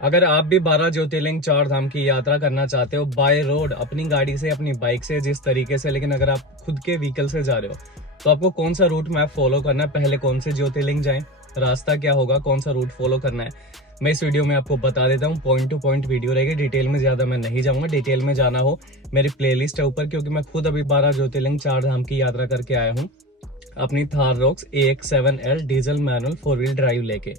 अगर आप भी 12 ज्योतिर्लिंग 4 धाम की यात्रा करना चाहते हो बाय रोड, अपनी गाड़ी से, अपनी बाइक से, जिस तरीके से, लेकिन अगर आप खुद के व्हीकल से जा रहे हो तो आपको कौन सा रूट मैप फॉलो करना है, पहले कौन से ज्योतिर्लिंग जाएं, रास्ता क्या होगा, कौन सा रूट फॉलो करना है, मैं इस वीडियो में आपको बता देता हूँ। पॉइंट टू पॉइंट वीडियो रहेगी, डिटेल में ज्यादा मैं नहीं जाऊंगा। डिटेल में जाना हो मेरी प्लेलिस्ट है ऊपर, क्योंकि मैं खुद अभी 12 ज्योतिर्लिंग 4 धाम की यात्रा करके आया हूँ अपनी Thar rocks AX7L diesel manual 4 wheel drive लेके।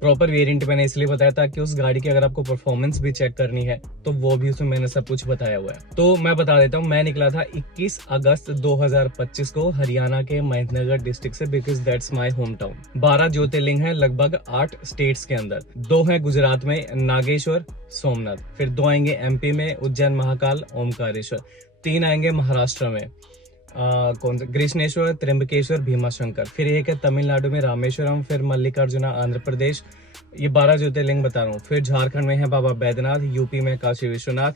प्रॉपर वेरिएंट मैंने इसलिए बताया ताकि उस गाड़ी की अगर आपको परफॉर्मेंस भी चेक करनी है तो वो भी उसमें मैंने सब कुछ बताया हुआ है। तो मैं बता देता हूँ, मैं निकला था 21 अगस्त 2025 को हरियाणा के महेंद्रगढ़ डिस्ट्रिक्ट से, because that's my home town. 12 ज्योतिर्लिंग है लगभग 8 स्टेट्स के अंदर। 2 है गुजरात में, नागेश्वर, सोमनाथ। फिर 2 आएंगे MP में, उज्जैन, महाकाल, ओमकारेश्वर। 3 आएंगे महाराष्ट्र में, कौन सा, कृष्णेश्वर, त्र्यंबकेश्वर, भीमाशंकर। फिर एक है तमिलनाडु में, रामेश्वरम। फिर मल्लिकार्जुना, आंध्र प्रदेश। ये 12 ज्योतिर्लिंग बता रहा हूँ। फिर झारखंड में है बाबा बैद्यनाथ, यूपी में काशी विश्वनाथ,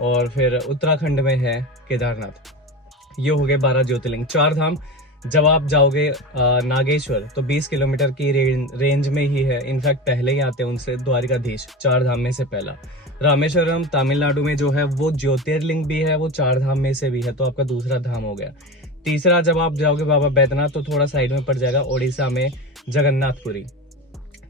और फिर उत्तराखंड में है केदारनाथ। ये हो गए 12 ज्योतिर्लिंग 4 धाम। जब आप जाओगे नागेश्वर तो 20 किलोमीटर की रेंज में ही है, इनफैक्ट पहले ही आते हैं उनसे द्वारिकाधीश, 4 धाम में से पहला। रामेश्वरम तमिलनाडु में जो है वो ज्योतिर्लिंग भी है, वो 4 धाम में से भी है, तो आपका दूसरा धाम हो गया। तीसरा जब आप जाओगे बाबा बैद्यनाथ तो थोड़ा साइड में पड़ जाएगा, ओडिशा में जगन्नाथपुरी।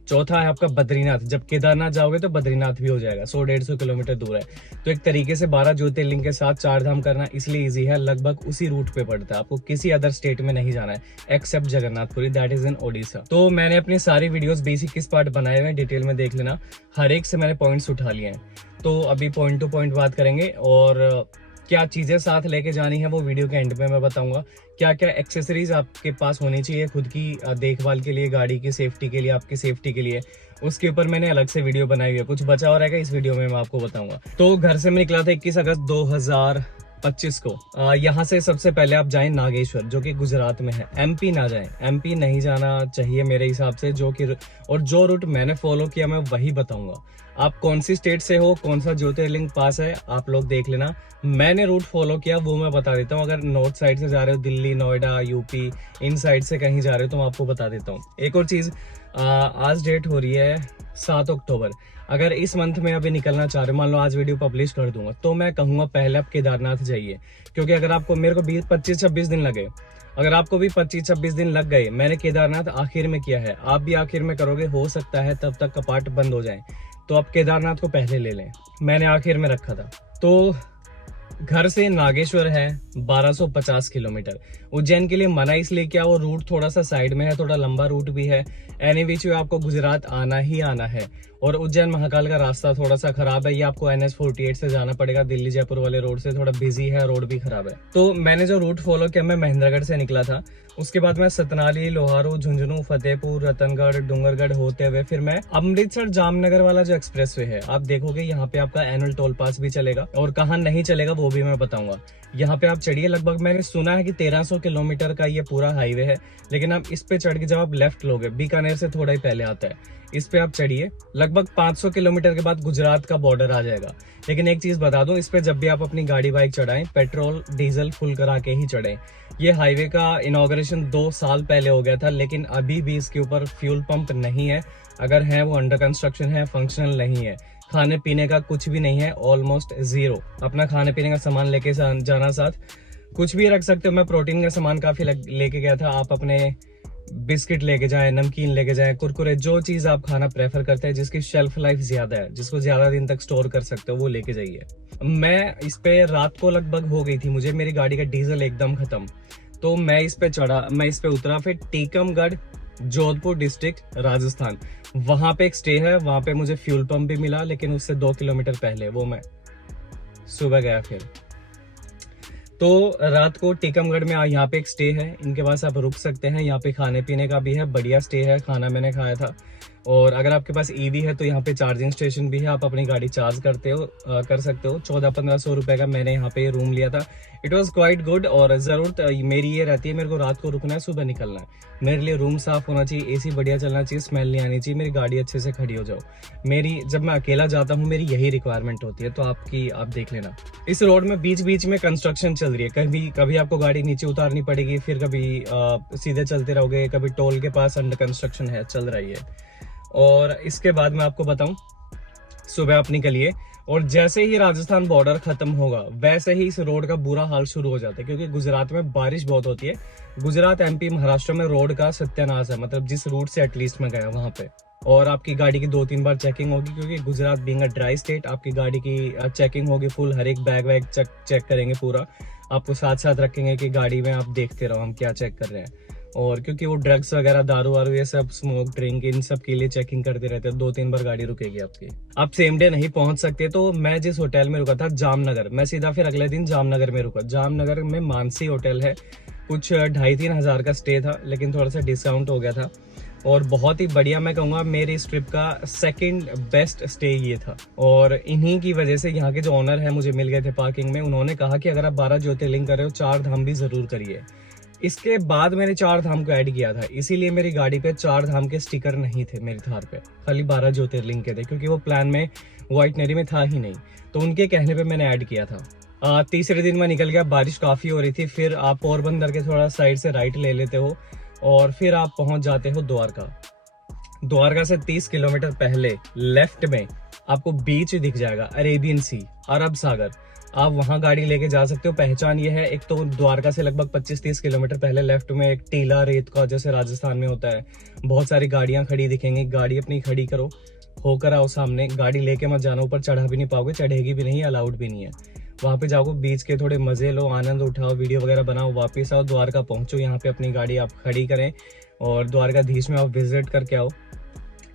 चौथा है आपका बद्रीनाथ। जब केदारनाथ जाओगे तो बद्रीनाथ भी हो जाएगा, 100-150 किलोमीटर दूर है। तो एक तरीके से 12 ज्योतिर्लिंग के साथ 4 धाम करना इसलिए इजी है, लगभग उसी रूट पे पड़ता है, आपको किसी अदर स्टेट में नहीं जाना है except Jagannath Puri, that is in Odisha. तो मैंने अपनी सारी वीडियोस बेसिक किस पार्ट बनाए हुए हैं डिटेल में देख लेना, हर एक से मैंने पॉइंट्स उठा लिए हैं। तो अभी पॉइंट टू पॉइंट बात करेंगे, और क्या चीजें साथ लेके जानी है वो वीडियो के एंड में मैं बताऊंगा। क्या क्या एक्सेसरीज आपके पास होनी चाहिए खुद की देखभाल के लिए, गाड़ी की सेफ्टी के लिए, आपकी सेफ्टी के लिए, उसके ऊपर मैंने अलग से वीडियो बनाई हुई है। कुछ बचा हो रहेगा इस वीडियो में मैं आपको बताऊंगा। तो घर से मैं निकला था 21 अगस्त 2025 को। यहाँ से सबसे पहले आप जाएं नागेश्वर, जो कि गुजरात में है। MP ना जाएं, MP नहीं जाना चाहिए मेरे हिसाब से, और जो रूट मैंने फॉलो किया मैं वही बताऊंगा। आप कौन सी स्टेट से हो, कौन सा ज्योतिर्लिंग पास है, आप लोग देख लेना। मैंने रूट फॉलो किया वो मैं बता देता हूँ। अगर नॉर्थ साइड से जा रहे हो, दिल्ली, नोएडा, यूपी, इन साइड से कहीं जा रहे हो तो मैं आपको बता देता हूँ। एक और चीज, आज डेट हो रही है 7 अक्टूबर। अगर इस मंथ में अभी निकलना चाह रहे हो, मान लो आज वीडियो पब्लिश कर दूंगा, तो मैं कहूंगा पहले आप केदारनाथ जाइए, क्योंकि अगर आपको, मेरे को 25-26 दिन लगे, अगर आपको भी 25-26 दिन लग गए, मैंने केदारनाथ आखिर में किया है, आप भी आखिर में करोगे, हो सकता है तब तक कपाट बंद हो जाए, तो आप केदारनाथ को पहले ले लें। मैंने आखिर में रखा था। तो घर से नागेश्वर है 1250 किलोमीटर। उज्जैन के लिए मना इसलिए किया, वो रूट थोड़ा सा साइड में है, थोड़ा लंबा रूट भी है। एनी विच वे आपको गुजरात आना ही आना है, और उज्जैन महाकाल का रास्ता थोड़ा सा खराब है, ये आपको NH48 से जाना पड़ेगा, दिल्ली जयपुर वाले रोड से, थोड़ा बिजी है, रोड भी खराब है। तो मैंने जो रूट फॉलो किया, मैं महेंद्रगढ़ से निकला था, उसके बाद मैं सतनाली, लोहारू, झुंझुनू, फतेहपुर, रतनगढ़, डूंगरगढ़ होते हुए फिर मैं अमृतसर जामनगर वाला जो एक्सप्रेसवे है, आप देखोगे यहाँ पे आपका एनुअल टोल पास भी चलेगा, और कहाँ नहीं चलेगा वो भी मैं बताऊंगा। यहाँ पे आप चढ़िए, लगभग मैंने सुना है कि 1300 किलोमीटर का ये पूरा हाईवे है, लेकिन आप इस पे चढ़ के जब आप लेफ्ट लोगे, बीकानेर से थोड़ा ही पहले आता है, इस पे आप चढ़िए, लगभग 500 किलोमीटर के बाद गुजरात का बॉर्डर आ जाएगा। लेकिन एक चीज बता दूं, इस पे जब भी आप अपनी गाड़ी बाइक चढ़ाएं, पेट्रोल डीजल फुल करा के ही चढ़ें। ये हाईवे का इनॉग्रेशन 2 साल पहले हो गया था, लेकिन अभी भी इसके ऊपर फ्यूल पंप नहीं है, अगर है वो अंडर कंस्ट्रक्शन है, फंक्शनल नहीं है। खाने पीने का कुछ भी नहीं है, ऑलमोस्ट जीरो। अपना खाने पीने का सामान लेके जाना साथ, कुछ भी रख सकते हो। मैं प्रोटीन का सामान काफी लेके गया था, आप अपने बिस्किट लेके जाएं, नमकीन लेके जाएं, कुरकुरे, जो चीज आप खाना प्रेफर करते हैं, जिसकी शेल्फ लाइफ ज्यादा है, जिसको ज्यादा दिन तक स्टोर कर सकते हो, वो लेके जाइए। मैं इस पे रात को लगभग हो गई थी मुझे, मेरी गाड़ी का डीजल एकदम खत्म, तो मैं इस पे चढ़ा, मैं इस पे उतरा। फिर टीकमगढ़, जोधपुर डिस्ट्रिक्ट, राजस्थान, वहां पे एक स्टे है, वहां पे मुझे फ्यूल पंप भी मिला, लेकिन उससे 2 किलोमीटर पहले, वो मैं सुबह गया। फिर तो रात को टीकमगढ़ में यहाँ पे एक स्टे है, इनके पास आप रुक सकते हैं। यहाँ पे खाने पीने का भी है, बढ़िया स्टे है, खाना मैंने खाया था। और अगर आपके पास EV है तो यहाँ पे चार्जिंग स्टेशन भी है, आप अपनी गाड़ी चार्ज कर सकते हो। 1400-1500 रुपए का मैंने यहाँ पे रूम लिया था। It was quite good. और जरूरत मेरी ये रहती है, मेरे को रात को रुकना है, सुबह निकलना है, मेरे लिए रूम साफ होना चाहिए, AC बढ़िया चलना चाहिए, स्मेल नहीं आनी चाहिए, मेरी गाड़ी अच्छे से खड़ी हो जाओ। जब मैं अकेला जाता हूँ मेरी यही रिक्वायरमेंट होती है, तो आप देख लेना। इस रोड में बीच बीच में कंस्ट्रक्शन चल रही है, कभी आपको गाड़ी नीचे उतारनी पड़ेगी, फिर कभी सीधे चलते रहोगे, कभी टोल के पास अंडर कंस्ट्रक्शन है, चल रही है। और इसके बाद मैं आपको बताऊं, सुबह आप निकलिए और जैसे ही राजस्थान बॉर्डर खत्म होगा वैसे ही इस रोड का बुरा हाल शुरू हो जाता है, क्योंकि गुजरात में बारिश बहुत होती है। गुजरात, एमपी, महाराष्ट्र में रोड का सत्यानाश है, मतलब जिस रूट से एटलीस्ट मैं गया वहां पे। और आपकी गाड़ी की 2-3 बार चेकिंग होगी, क्योंकि Gujarat being a dry state, आपकी गाड़ी की चेकिंग होगी फुल, हर एक बैग वैग चेक करेंगे पूरा, आपको साथ साथ रखेंगे कि गाड़ी में आप देखते रहो हम क्या चेक कर रहे हैं। और क्योंकि वो ड्रग्स वगैरह, दारू वारू, ये सब, स्मोक ड्रिंक, इन सब के लिए चेकिंग करते रहते हैं। 2-3 बार गाड़ी रुकेगी आपकी। आप सेम डे नहीं पहुंच सकते। तो मैं जिस होटल में रुका था जामनगर, मैं सीधा फिर अगले दिन जामनगर में रुका। जामनगर में मानसी होटल है, कुछ 2,500-3 हज़ार का स्टे था, लेकिन थोड़ा सा डिस्काउंट हो गया था और बहुत ही बढ़िया, मैं कहूँगा मेरी इस ट्रिप का सेकंड बेस्ट स्टे ये था। और इन्हीं की वजह से यहाँ के जो ओनर है मुझे मिल गए थे पार्किंग में, उन्होंने कहा कि अगर आप 12 ज्योतिर्लिंग कर रहे हो, 4 धाम भी जरूर करिए। इसके बाद मैंने 4 धाम को ऐड किया था, इसीलिए मेरी गाड़ी पे 4 धाम के स्टिकर नहीं थे मेरी थार पे, खाली 12 ज्योतिर्लिंग के थे, क्योंकि वो प्लान में वो आइटनरी में था ही नहीं, तो उनके कहने पे मैंने ऐड किया था। तीसरे दिन मैं निकल गया, बारिश काफी हो रही थी। फिर आप पोरबंदर के थोड़ा साइड से राइट ले लेते हो और फिर आप पहुंच जाते हो द्वारका। द्वारका से 30 किलोमीटर पहले लेफ्ट में आपको बीच दिख जाएगा, अरेबियन सी, अरब सागर। आप वहां गाड़ी लेके जा सकते हो। पहचान ये है, एक तो द्वारका से लगभग 25-30 किलोमीटर पहले लेफ्ट में एक टीला रेत का, जैसे राजस्थान में होता है, बहुत सारी गाड़ियां खड़ी दिखेंगी। गाड़ी अपनी खड़ी करो, होकर आओ सामने, गाड़ी लेके मत जाना, ऊपर चढ़ा भी नहीं पाओगे, चढ़ेगी भी नहीं, अलाउड भी नहीं है। वहां पे जाओ, बीच के थोड़े मजे लो, आनंद उठाओ, वीडियो वगैरह बनाओ, वापस आओ, द्वारका पहुंचो, यहाँ पे अपनी गाड़ी आप खड़ी करें और द्वारकाधीश में आप विजिट करके आओ।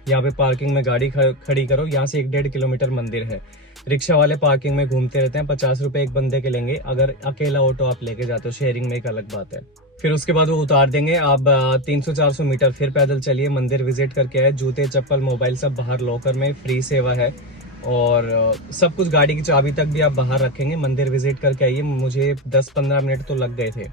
यहाँ पे पार्किंग में गाड़ी खड़ी करो। यहाँ से 1-1.5 किलोमीटर मंदिर है। रिक्शा वाले पार्किंग में घूमते रहते हैं, 50 रुपए एक बंदे के लेंगे। अगर अकेला ऑटो आप लेके जाते हो शेयरिंग में, एक अलग बात है। फिर उसके बाद वो उतार देंगे। आप 300-400 मीटर फिर पैदल चलिए, मंदिर विजिट करके आए। जूते, चप्पल, मोबाइल सब बाहर लॉकर में, फ्री सेवा है और सब कुछ, गाड़ी की चाबी तक भी आप बाहर रखेंगे। मंदिर विजिट करके आइए। मुझे 10-15 मिनट तो लग गए थे।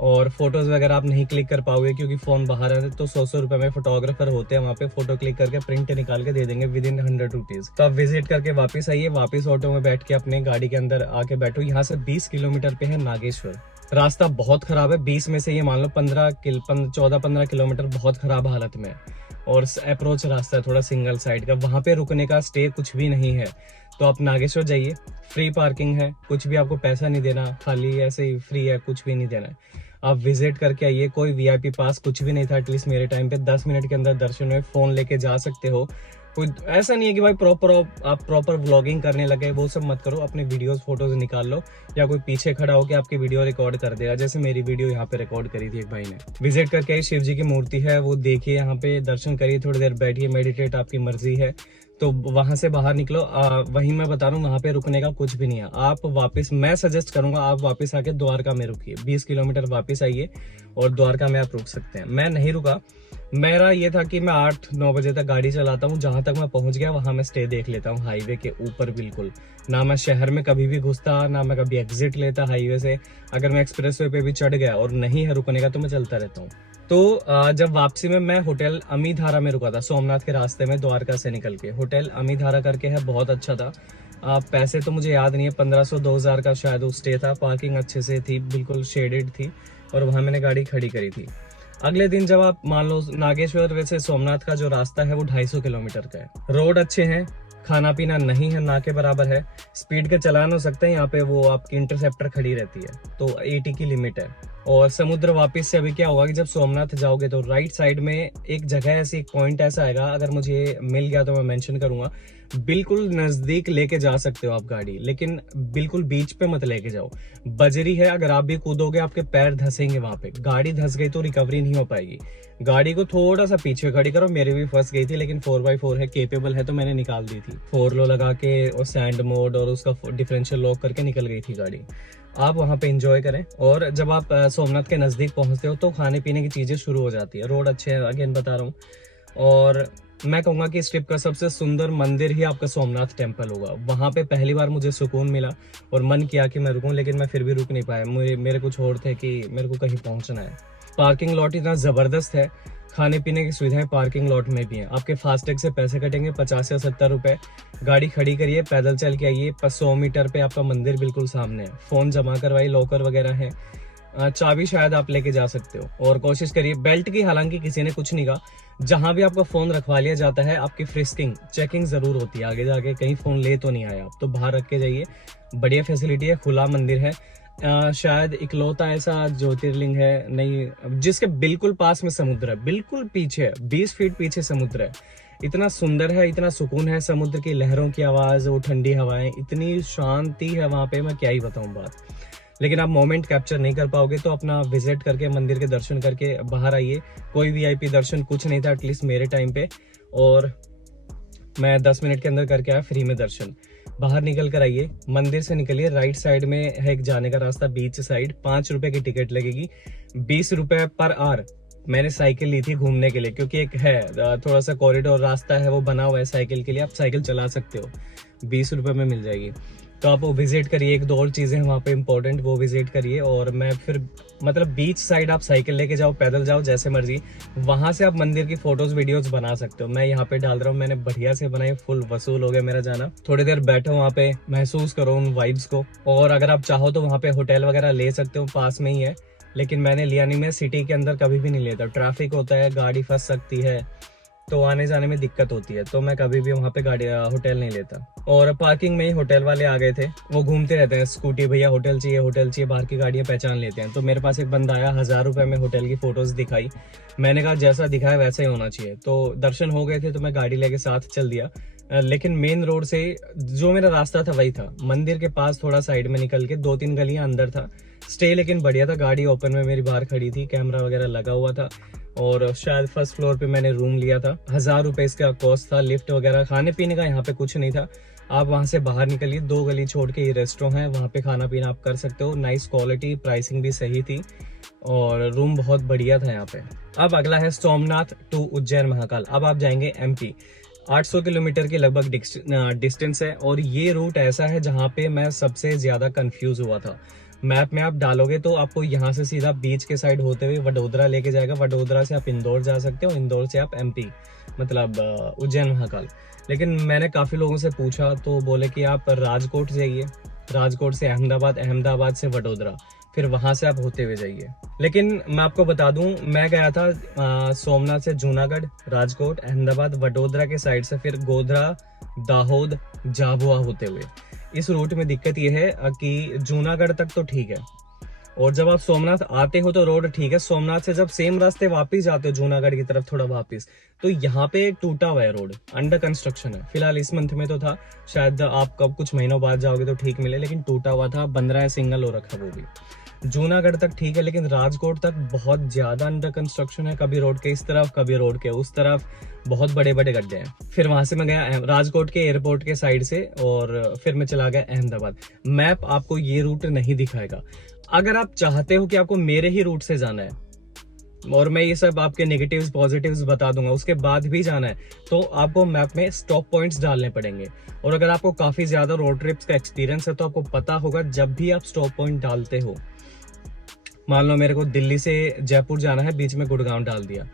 और फोटोज वगैरह आप नहीं क्लिक कर पाओगे क्योंकि फोन बाहर है, तो 100 रुपए में फोटोग्राफर होते हैं वहाँ पे, फोटो क्लिक करके प्रिंट निकाल के दे देंगे विदिन 100 रुपीज। तो आप विजिट करके वापस आइए, वापस ऑटो में बैठ के अपने गाड़ी के अंदर आके बैठो। यहाँ से 20 किलोमीटर पे है नागेश्वर। रास्ता बहुत खराब है, 20 में से ये मान लो 14-15 किलोमीटर बहुत खराब हालत में है और अप्रोच रास्ता है थोड़ा सिंगल साइड का। वहां पे रुकने का स्टे कुछ भी नहीं है। तो आप नागेश्वर जाइए, फ्री पार्किंग है, कुछ भी आपको पैसा नहीं देना, खाली ऐसे ही फ्री है, कुछ भी नहीं देना है। आप विजिट करके आइए। कोई वीआईपी पास कुछ भी नहीं था, एटलीस्ट मेरे टाइम पे। 10 मिनट के अंदर दर्शन हुए। फोन लेके जा सकते हो, कोई ऐसा नहीं है कि भाई आप प्रॉपर व्लॉगिंग करने लगे, वो सब मत करो। अपने वीडियोस फोटोज निकाल लो, या कोई पीछे खड़ा हो के आपकी वीडियो रिकॉर्ड कर देगा, जैसे मेरी वीडियो यहाँ पे रिकॉर्ड करी थी एक भाई ने। विजिट करके आई, शिव जी की मूर्ति है वो देखिए, यहाँ पे दर्शन करिए, थोड़ी देर बैठिए, मेडिटेट, आपकी मर्जी है। तो वहां से बाहर निकलो। वहीं मैं बता रहा हूँ, वहां पे रुकने का कुछ भी नहीं है। आप वापस, मैं सजेस्ट करूंगा आप वापस आके द्वारका में रुकिए। 20 किलोमीटर वापस आइए और द्वारका में आप रुक सकते हैं। मैं नहीं रुका, मेरा ये था कि मैं 8-9 बजे तक गाड़ी चलाता हूँ, जहां तक मैं पहुंच गया वहां मैं स्टे देख लेता हूँ, हाईवे के ऊपर बिल्कुल। ना मैं शहर में कभी भी घुसता, ना मैं कभी एग्जिट लेता हाईवे से। अगर मैं एक्सप्रेसवे पे भी चढ़ गया और नहीं है रुकने का, तो मैं चलता रहता हूँ। तो जब वापसी में मैं होटल अमीधारा में रुका था, सोमनाथ के रास्ते में द्वारका से निकल के। होटल अमीधारा करके है, बहुत अच्छा था। पैसे तो मुझे याद नहीं है, 1500-2000 का शायद वो स्टे था। पार्किंग अच्छे से थी, बिल्कुल शेडेड थी और वहां मैंने गाड़ी खड़ी करी थी। अगले दिन जब आप मान लो नागेश्वर वैसे सोमनाथ का जो रास्ता है वो 250 किलोमीटर का है। रोड अच्छे हैं, खाना पीना नहीं है, ना के बराबर है। स्पीड के चलान हो सकते हैं यहाँ पे, वो आपकी इंटरसेप्टर खड़ी रहती है, तो 80 की लिमिट है। और समुद्र वापस से अभी क्या होगा कि जब सोमनाथ जाओगे तो राइट साइड में एक जगह ऐसी, एक पॉइंट ऐसा आएगा, अगर मुझे मिल गया तो मैं मेंशन करूंगा। बिल्कुल नजदीक लेके जा सकते हो आप गाड़ी, लेकिन बिल्कुल बीच पे मत लेके जाओ। बजरी है, अगर आप भी कूदोगे आपके पैर धसेंगे वहां पे। गाड़ी धस गई तो रिकवरी नहीं हो पाएगी। गाड़ी को थोड़ा सा पीछे खड़ी करो। मेरी भी फंस गई थी, लेकिन 4x4 है, केपेबल है, तो मैंने निकाल दी थी। 4 लो लगा के और सैंड मोड और उसका डिफरेंशियल लॉक करके निकल गई थी गाड़ी। आप वहां पे एंजॉय करें। और जब आप सोमनाथ के नजदीक पहुंचते हो तो खाने पीने की चीजें शुरू हो जाती है। रोड अच्छे हैं, अगेन बता रहा हूँ। और मैं कहूंगा कि इस ट्रिप का सबसे सुंदर मंदिर ही आपका सोमनाथ टेम्पल होगा। वहां पे पहली बार मुझे सुकून मिला और मन किया कि मैं रुकूं, लेकिन मैं फिर भी रुक नहीं पाया। मेरे कुछ और थे कि मेरे को कहीं पहुंचना है। पार्किंग लॉट इतना जबरदस्त है, खाने पीने की सुविधाएं पार्किंग लॉट में भी हैं। आपके फास्टैग से पैसे कटेंगे 50 या 70 रुपए। गाड़ी खड़ी करिए, पैदल चल के आइए। 100 मीटर पे आपका मंदिर बिल्कुल सामने है। फोन जमा करवाइए, लॉकर वगैरह है। चाबी शायद आप लेके जा सकते हो, और कोशिश करिए बेल्ट की, हालांकि किसी ने कुछ नहीं कहा। जहां भी आपका फोन रखवा लिया जाता है, आपकी फ्रिस्किंग चेकिंग जरूर होती है, आगे जाके कहीं फोन ले तो नहीं आया आप, तो बाहर रख के जाइए। बढ़िया फैसिलिटी है, खुला मंदिर है। शायद इकलौता ऐसा ज्योतिर्लिंग है नहीं जिसके बिल्कुल पास में समुद्र है, बिल्कुल पीछे 20 फीट पीछे समुद्र है। इतना सुंदर है, इतना सुकून है, समुद्र की लहरों की आवाज, वो ठंडी हवाएं, इतनी शांति है वहां पे, मैं क्या ही बताऊं बात। लेकिन आप मोमेंट कैप्चर नहीं कर पाओगे, तो अपना विजिट करके मंदिर के दर्शन करके बाहर आइए। कोई वीआईपी दर्शन कुछ नहीं था एटलीस्ट मेरे टाइम पे, और मैं 10 मिनट के अंदर करके आया फ्री में दर्शन। बाहर निकल कर आइए, मंदिर से निकलिए, राइट साइड में है एक जाने का रास्ता बीच साइड, 5 रुपए की टिकट लगेगी, 20 रुपए पर आवर। मैंने साइकिल ली थी घूमने के लिए, क्योंकि एक है थोड़ा सा कॉरिडोर रास्ता है, वो बना हुआ है साइकिल के लिए, आप साइकिल चला सकते हो, 20 रुपए में मिल जाएगी। तो आप वो विजिट करिए, एक दो और चीजें हैं वहाँ पे इंपॉर्टेंट, वो विजिट करिए। और मैं फिर मतलब बीच साइड आप साइकिल लेके जाओ, पैदल जाओ, जैसे मर्जी, वहां से आप मंदिर की फोटोज वीडियोस बना सकते हो। मैं यहाँ पे डाल रहा हूँ, मैंने बढ़िया से बनाई, फुल वसूल हो गया मेरा जाना। थोड़ी देर बैठो वहाँ पे, महसूस करो उन वाइब्स को, और अगर आप चाहो तो वहाँ पे होटल वगैरह ले सकते हो, पास में ही है, लेकिन मैंने लिया नहीं। मैं सिटी के अंदर कभी भी नहीं लेता, ट्रैफिक होता है, गाड़ी फंस सकती है, तो आने जाने में दिक्कत होती है, तो मैं कभी भी वहाँ पे गाड़ी होटल नहीं लेता। और पार्किंग में ही होटल वाले आ गए थे, वो घूमते रहते हैं स्कूटी, भैया होटल चाहिए होटल चाहिए, बाहर की गाड़ियाँ पहचान लेते हैं। तो मेरे पास एक बंदा आया, 1000 रुपए में होटल की फोटोज दिखाई, मैंने कहा जैसा दिखाया वैसा ही होना चाहिए। तो दर्शन हो गए थे, तो मैं गाड़ी लेके साथ चल दिया। लेकिन मेन रोड से जो मेरा रास्ता था वही था, मंदिर के पास थोड़ा साइड में निकल के 2-3 गलियां अंदर था। स्टे लेकिन बढ़िया था, गाड़ी ओपन में मेरी बाहर खड़ी थी, कैमरा वगैरह लगा हुआ था, और शायद फर्स्ट फ्लोर पे मैंने रूम लिया था। 1000 रुपए इसका कॉस्ट था, लिफ्ट वगैरह खाने पीने का यहाँ पे कुछ नहीं था। आप वहां से बाहर निकलिए, 2 गली छोड़ के ये रेस्टोरेंट है, वहां पे खाना पीना आप कर सकते हो, नाइस क्वालिटी, प्राइसिंग भी सही थी, और रूम बहुत बढ़िया था यहाँ पे। अब अगला है सोमनाथ टू उज्जैन महाकाल। अब आप जाएंगे एमपी, 800 किलोमीटर की लगभग डिस्टेंस है, और ये रूट ऐसा है जहाँ पे मैं सबसे ज्यादा कंफ्यूज हुआ था। मैप में आप डालोगे तो आपको यहाँ से सीधा बीच के साइड होते हुए वडोदरा लेके जाएगा, वडोदरा से आप इंदौर जा सकते हो, इंदौर से आप एमपी मतलब उज्जैन महाकाल। लेकिन मैंने काफी लोगों से पूछा तो बोले कि आप राजकोट जाइए, राजकोट से अहमदाबाद, अहमदाबाद से वडोदरा, फिर वहां से आप होते हुए जाइए। लेकिन मैं आपको बता दूं, मैं गया था सोमनाथ से जूनागढ़, राजकोट, अहमदाबाद, वडोदरा के साइड से फिर गोधरा, दाहोद, झाबुआ होते हुए। इस रूट में दिक्कत यह है कि जूनागढ़ तक तो ठीक है, और जब आप सोमनाथ आते हो तो रोड ठीक है। सोमनाथ से जब सेम रास्ते वापस जाते हो जूनागढ़ की तरफ थोड़ा वापस, तो यहाँ पे एक टूटा हुआ है रोड, अंडर कंस्ट्रक्शन है फिलहाल। इस मंथ में तो था, शायद आप कब कुछ महीनों बाद जाओगे तो ठीक मिले, लेकिन टूटा हुआ था, बन रहा है, सिंगल हो रखा वो भी। जूनागढ़ तक ठीक है, लेकिन राजकोट तक बहुत ज्यादा अंडर कंस्ट्रक्शन है, कभी रोड के इस तरफ कभी रोड के उस तरफ, बहुत बड़े बड़े गड्ढे हैं। फिर वहां से मैं गया राजकोट के एयरपोर्ट के साइड से, और फिर मैं चला गया अहमदाबाद। मैप आपको ये रूट नहीं दिखाएगा। अगर आप चाहते हो कि आपको मेरे ही रूट से जाना है, और मैं ये सब आपके नेगेटिव्स पॉजिटिव्स बता दूंगा, उसके बाद भी जाना है, तो आपको मैप में स्टॉप पॉइंट्स डालने पड़ेंगे। और अगर आपको काफी ज्यादा रोड ट्रिप्स का एक्सपीरियंस है तो आपको पता होगा, जब भी आप स्टॉप पॉइंट डालते हो, मान लो मेरे को दिल्ली से जयपुर जाना है, बीच में गुड़गांव डाल दिया,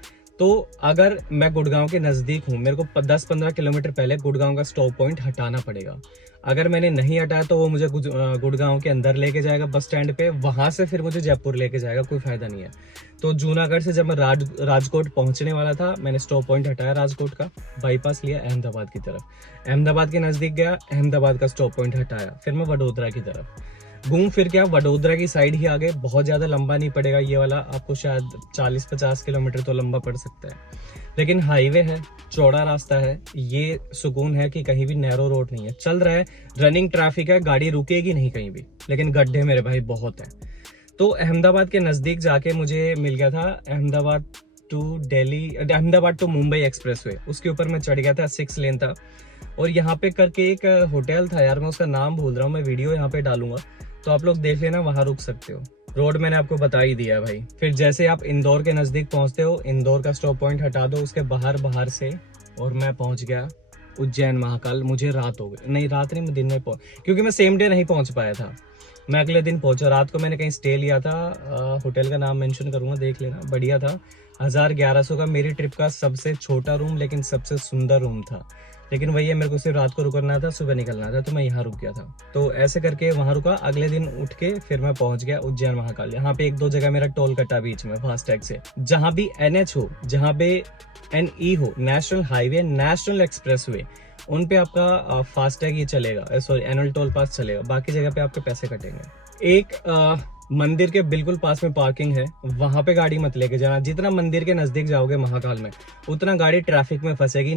तो अगर मैं गुड़गांव के नजदीक हूँ, मेरे को 10-15 किलोमीटर पहले गुड़गांव का स्टॉप पॉइंट हटाना पड़ेगा। अगर मैंने नहीं हटाया तो वो मुझे गुड़गांव के अंदर लेके जाएगा बस स्टैंड पे, वहां से फिर मुझे जयपुर लेके जाएगा, कोई फायदा नहीं है। तो जूनागढ़ से जब मैं राजकोट पहुंचने वाला था, मैंने स्टॉप पॉइंट हटाया राजकोट का, बाईपास लिया अहमदाबाद की तरफ, अहमदाबाद के नजदीक गया, अहमदाबाद का स्टॉप पॉइंट हटाया, फिर मैं वडोदरा की तरफ घूम फिर के आप वडोदरा की साइड ही आ गए। बहुत ज्यादा लंबा नहीं पड़ेगा ये वाला, आपको शायद 40-50 किलोमीटर तो लंबा पड़ सकता है, लेकिन हाईवे है, चौड़ा रास्ता है, ये सुकून है कि कहीं भी नैरो रोड नहीं है, चल रहा है, रनिंग ट्रैफिक है, गाड़ी रुकेगी नहीं कहीं भी, लेकिन गड्ढे मेरे भाई बहुत है। तो अहमदाबाद के नजदीक जाके मुझे मिल गया था Ahmedabad to Delhi, Ahmedabad to Mumbai expressway, उसके ऊपर मैं चढ़ गया था, 6 लेन था, और यहाँ पे करके एक होटल था यार, मैं उसका नाम भूल रहा हूँ, मैं वीडियो यहाँ पे डालूंगा तो आप लोग देख लेना, वहां रुक सकते हो। रोड मैंने आपको बता ही दिया है भाई। फिर जैसे आप इंदौर के नजदीक पहुंचते हो, इंदौर का स्टॉप पॉइंट हटा दो, उसके बाहर से, और मैं पहुंच गया उज्जैन महाकाल। मुझे रात हो गई, नहीं रात नहीं, मैं दिन में क्योंकि मैं सेम डे नहीं पहुंच पाया था, मैं अगले दिन पहुंचा। रात को मैंने कहीं स्टे लिया था, होटल का नाम मेंशन करूंगा, देख लेना, बढ़िया था, 1100 का मेरी ट्रिप का सबसे छोटा रूम, लेकिन सबसे सुंदर रूम था। लेकिन वही है, मेरे को सिर्फ रात को रुकना था, सुबह निकलना था, तो मैं यहाँ रुक गया था। तो ऐसे करके वहाँ रुका, अगले दिन उठ के फिर मैं पहुंच गया उज्जैन महाकाल। यहाँ पे 1-2 जगह मेरा टोल कटा बीच में फास्टैग से। जहाँ भी NH हो, जहाँ पे NE हो, नेशनल हाईवे, नेशनल एक्सप्रेसवे, उन पे आपका फास्टैग ये चलेगा, सॉरी एनुअल टोल पास चलेगा, बाकी जगह पे आपके पैसे कटेंगे। एक मंदिर के बिल्कुल पास में पार्किंग है, वहां पे गाड़ी मत लेके जाना। जितना मंदिर के नजदीक जाओगे महाकाल में, उतना गाड़ी ट्रैफिक में फंसेगी।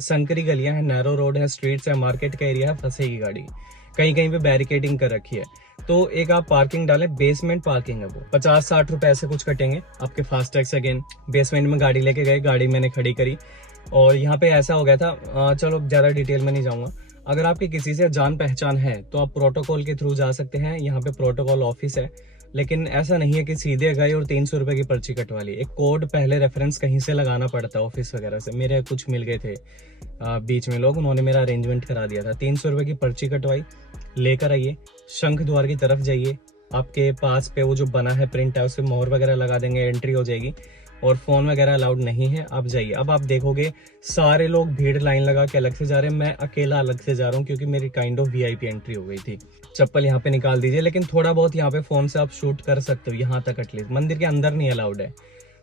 संकरी गलियां हैं, नैरो रोड है, स्ट्रीट्स है, मार्केट का एरिया है, फंसेगी गाड़ी। कहीं कहीं पे बैरिकेडिंग कर रखी है। तो एक आप पार्किंग डालें, बेसमेंट पार्किंग है वो, 50-60 रुपए ऐसे कुछ कटेंगे आपके फास्टैग से। अगेन बेसमेंट में गाड़ी लेके गए, गाड़ी मैंने खड़ी करी, और यहाँ पे ऐसा हो गया था, चलो ज्यादा डिटेल में नहीं जाऊंगा। अगर आपकी किसी से जान पहचान है तो आप प्रोटोकॉल के थ्रू जा सकते हैं। यहाँ पे प्रोटोकॉल ऑफिस है, लेकिन ऐसा नहीं है कि सीधे गए और 300 रुपए की पर्ची कटवा ली। एक कोड पहले रेफरेंस कहीं से लगाना पड़ता है, ऑफिस वगैरह से। मेरे कुछ मिल गए थे बीच में लोग, उन्होंने मेरा अरेंजमेंट करा दिया था। 300 रुपए की पर्ची कटवाई, लेकर आइए, शंख द्वार की तरफ जाइए। आपके पास पे वो जो बना है प्रिंट है, उससे मोहर वगैरह लगा देंगे, एंट्री हो जाएगी। और फोन वगैरह अलाउड नहीं है, आप जाइए। अब आप देखोगे सारे लोग भीड़ लाइन लगा के अलग से जा रहे हैं, मैं अकेला अलग से जा रहा हूँ, क्योंकि मेरी काइंड ऑफ VIP एंट्री हो गई थी। चप्पल यहाँ पे निकाल दीजिए, लेकिन थोड़ा बहुत यहाँ पे फोन से आप शूट कर सकते हो, यहाँ तक एटलीस्ट। मंदिर के अंदर नहीं अलाउड है।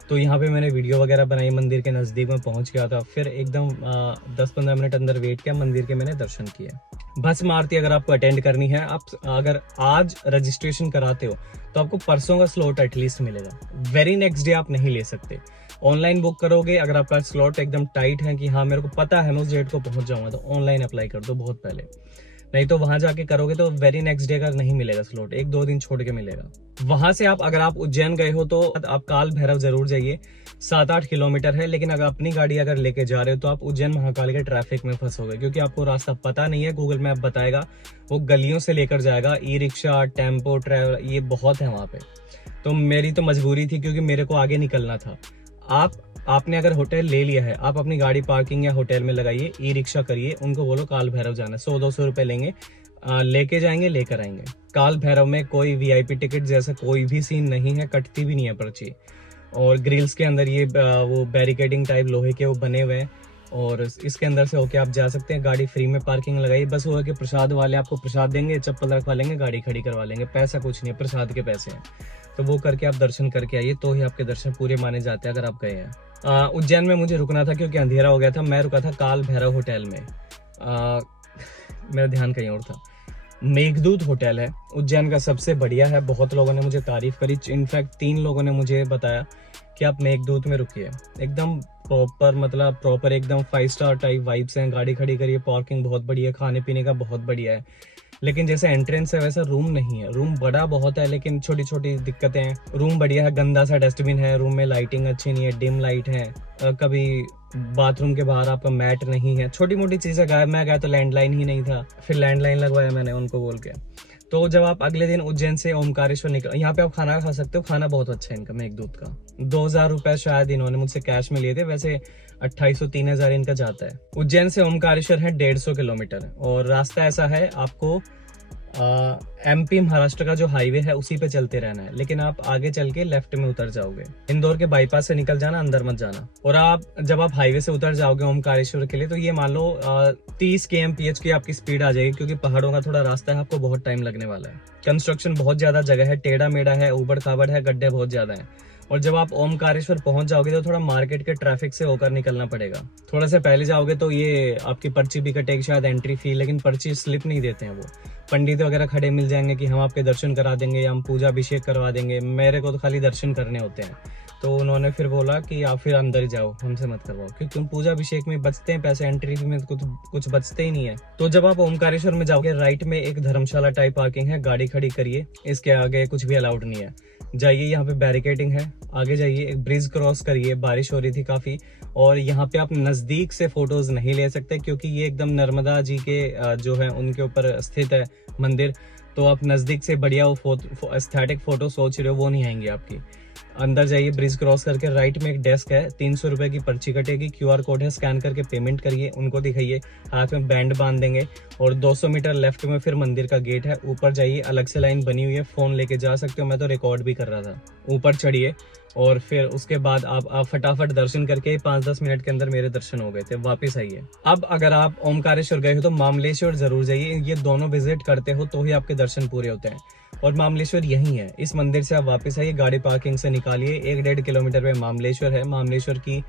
तो यहाँ पे मैंने वीडियो वगैरह बनाई, मंदिर के नज़दीक में पहुंच गया था। फिर एकदम 10-15 मिनट अंदर वेट किया, मंदिर के मैंने दर्शन किए। भस्म आरती अगर आपको अटेंड करनी है, आप अगर आज रजिस्ट्रेशन कराते हो तो आपको परसों का स्लॉट एटलीस्ट मिलेगा। वेरी नेक्स्ट डे आप नहीं ले सकते। ऑनलाइन बुक करोगे, अगर आपका स्लॉट एकदम टाइट है कि हाँ मेरे को पता है मैं उस डेट को पहुंच जाऊंगा, तो ऑनलाइन अप्लाई कर दो बहुत पहले। नहीं तो वहां जाके करोगे तो वेरी नेक्स्ट डे का नहीं मिलेगा स्लॉट, 1-2 दिन छोड़ के मिलेगा। वहां से अगर आप उज्जैन गए हो तो आप काल भैरव जरूर जाइए, 7-8 किलोमीटर है। लेकिन अगर अपनी गाड़ी अगर लेके जा रहे हो तो आप उज्जैन महाकाल के ट्रैफिक में फंसोगे, क्योंकि आपको रास्ता पता नहीं है। गूगल मैप बताएगा, वो गलियों से लेकर जाएगा, ई रिक्शा, टेम्पो, ट्रैवल, ये बहुत है वहां पे। तो मेरी तो मजबूरी थी, क्योंकि मेरे को आगे निकलना था। आपने अगर होटल ले लिया है, आप अपनी गाड़ी पार्किंग या होटल में लगाइए, ई रिक्शा करिए, उनको बोलो काल भैरव जाना, 100-200 रुपए लेंगे, लेके जाएंगे, लेकर आएंगे। काल भैरव में कोई VIP टिकट जैसा कोई भी सीन नहीं है, कटती भी नहीं है पर्ची। और ग्रिल्स के अंदर ये वो बैरिकेडिंग टाइप लोहे के वो बने हुए हैं, और इसके अंदर से होके आप जा सकते हैं। गाड़ी फ्री में पार्किंग लगाइए, बस वो है कि प्रसाद वाले आपको प्रसाद देंगे, चप्पल रखवा लेंगे, गाड़ी खड़ी करवा लेंगे, पैसा कुछ नहीं है, प्रसाद के पैसे हैं। तो वो करके आप दर्शन करके आइए, तो ही आपके दर्शन पूरे माने जाते हैं अगर आप गए हैं। उज्जैन में मुझे रुकना था क्योंकि अंधेरा हो गया था। मैं रुका था काल भैरव होटल में, मेरा ध्यान कहीं और था। मेघदूत होटल है, उज्जैन का सबसे बढ़िया है। बहुत लोगों ने मुझे तारीफ करी, इनफैक्ट 3 लोगों ने मुझे बताया कि आप मेघदूत में रुकिए। एकदम प्रॉपर, मतलब प्रॉपर एकदम 5 स्टार टाइप वाइब्स हैं। गाड़ी खड़ी करिए, पार्किंग बहुत बढ़िया है, खाने पीने का बहुत बढ़िया है। लेकिन जैसे एंट्रेंस है वैसा रूम नहीं है। रूम बड़ा बहुत है, लेकिन छोटी छोटी दिक्कतें हैं। रूम बढ़िया है, गंदा सा डस्टबिन है, रूम में लाइटिंग अच्छी नहीं है, डिम लाइट है, कभी बाथरूम के बाहर आपका मैट नहीं है, छोटी मोटी चीजें गायब। मैं गया तो लैंडलाइन ही नहीं था, फिर लैंडलाइन लगवाया मैंने उनको बोल के। तो जब आप अगले दिन उज्जैन से ओमकारेश्वर निकल, यहाँ पे आप खाना खा सकते हो, खाना बहुत अच्छा है इनका मेघदूत का। 2000 रुपए शायद इन्होंने मुझसे कैश में लिए थे, वैसे 2800-3000 इनका जाता है। उज्जैन से ओमकारेश्वर है 150 किलोमीटर, और रास्ता ऐसा है आपको MP महाराष्ट्र का जो हाईवे है उसी पे चलते रहना है, लेकिन आप आगे चल के लेफ्ट में उतर जाओगे। इंदौर के बाईपास से निकल जाना, अंदर मत जाना। और जब आप हाईवे से उतर जाओगे ओमकारेश्वर के लिए, तो ये मान लो 30 km/h की आपकी स्पीड आ जाएगी, क्योंकि पहाड़ों का थोड़ा रास्ता है, आपको बहुत टाइम लगने वाला है। कंस्ट्रक्शन बहुत ज्यादा जगह है, टेढ़ा मेढ़ा है, उबड़ खाबड़ है, गड्ढे बहुत ज्यादा है। और जब आप ओमकारेश्वर पहुंच जाओगे तो थोड़ा मार्केट के ट्रैफिक से होकर निकलना पड़ेगा। थोड़ा सा पहले जाओगे तो ये आपकी पर्ची भी कटेगी, शायद एंट्री फी, लेकिन पर्ची स्लिप नहीं देते हैं वो। पंडित वगैरह खड़े मिल जाएंगे कि हम आपके दर्शन करा देंगे या हम पूजा अभिषेक करवा देंगे। मेरे को तो खाली दर्शन करने होते हैं, तो उन्होंने फिर बोला कि आप फिर अंदर ही जाओ, हमसे मत करवाओ, क्योंकि पूजा अभिषेक में बचते हैं पैसे, एंट्री फी में कुछ बचते ही नहीं है। तो जब आप ओमकारेश्वर में जाओगे, राइट में एक धर्मशाला टाइप पार्किंग है, गाड़ी खड़ी करिए, इसके आगे कुछ भी अलाउड नहीं है। जाइए, यहाँ पे बैरिकेडिंग है, आगे जाइए, एक ब्रिज क्रॉस करिए। बारिश हो रही थी काफी, और यहाँ पे आप नजदीक से फोटोज नहीं ले सकते, क्योंकि ये एकदम नर्मदा जी के जो है उनके ऊपर स्थित है मंदिर। तो आप नजदीक से बढ़िया वो एस्थेटिक फोटो सोच रहे हो, वो नहीं आएंगी आपकी। अंदर जाइए, ब्रिज क्रॉस करके राइट में एक डेस्क है, 300 रुपए की पर्ची कटेगी, QR कोड है, स्कैन करके पेमेंट करिए, उनको दिखाइए, हाथ में बैंड बांध देंगे। और 200 मीटर लेफ्ट में फिर मंदिर का गेट है, ऊपर जाइए, अलग से लाइन बनी हुई है, फोन लेके जा सकते हो, मैं तो रिकॉर्ड भी कर रहा था। ऊपर चढ़िए और फिर उसके बाद आप फटाफट दर्शन करके 5-10 मिनट के अंदर मेरे दर्शन हो गए थे, वापस आइए। अब अगर आप ओमकारेश्वर गए हो तो मामलेश्वर जरूर जाइए, ये दोनों विजिट करते हो तो ही आपके दर्शन पूरे होते हैं। और मामलेश्वर यही है, इस मंदिर से आप वापस आइए, गाड़ी पार्किंग से निकालिए, 1-1.5 किलोमीटर पे मामलेश्वर है। मामलेश्वर की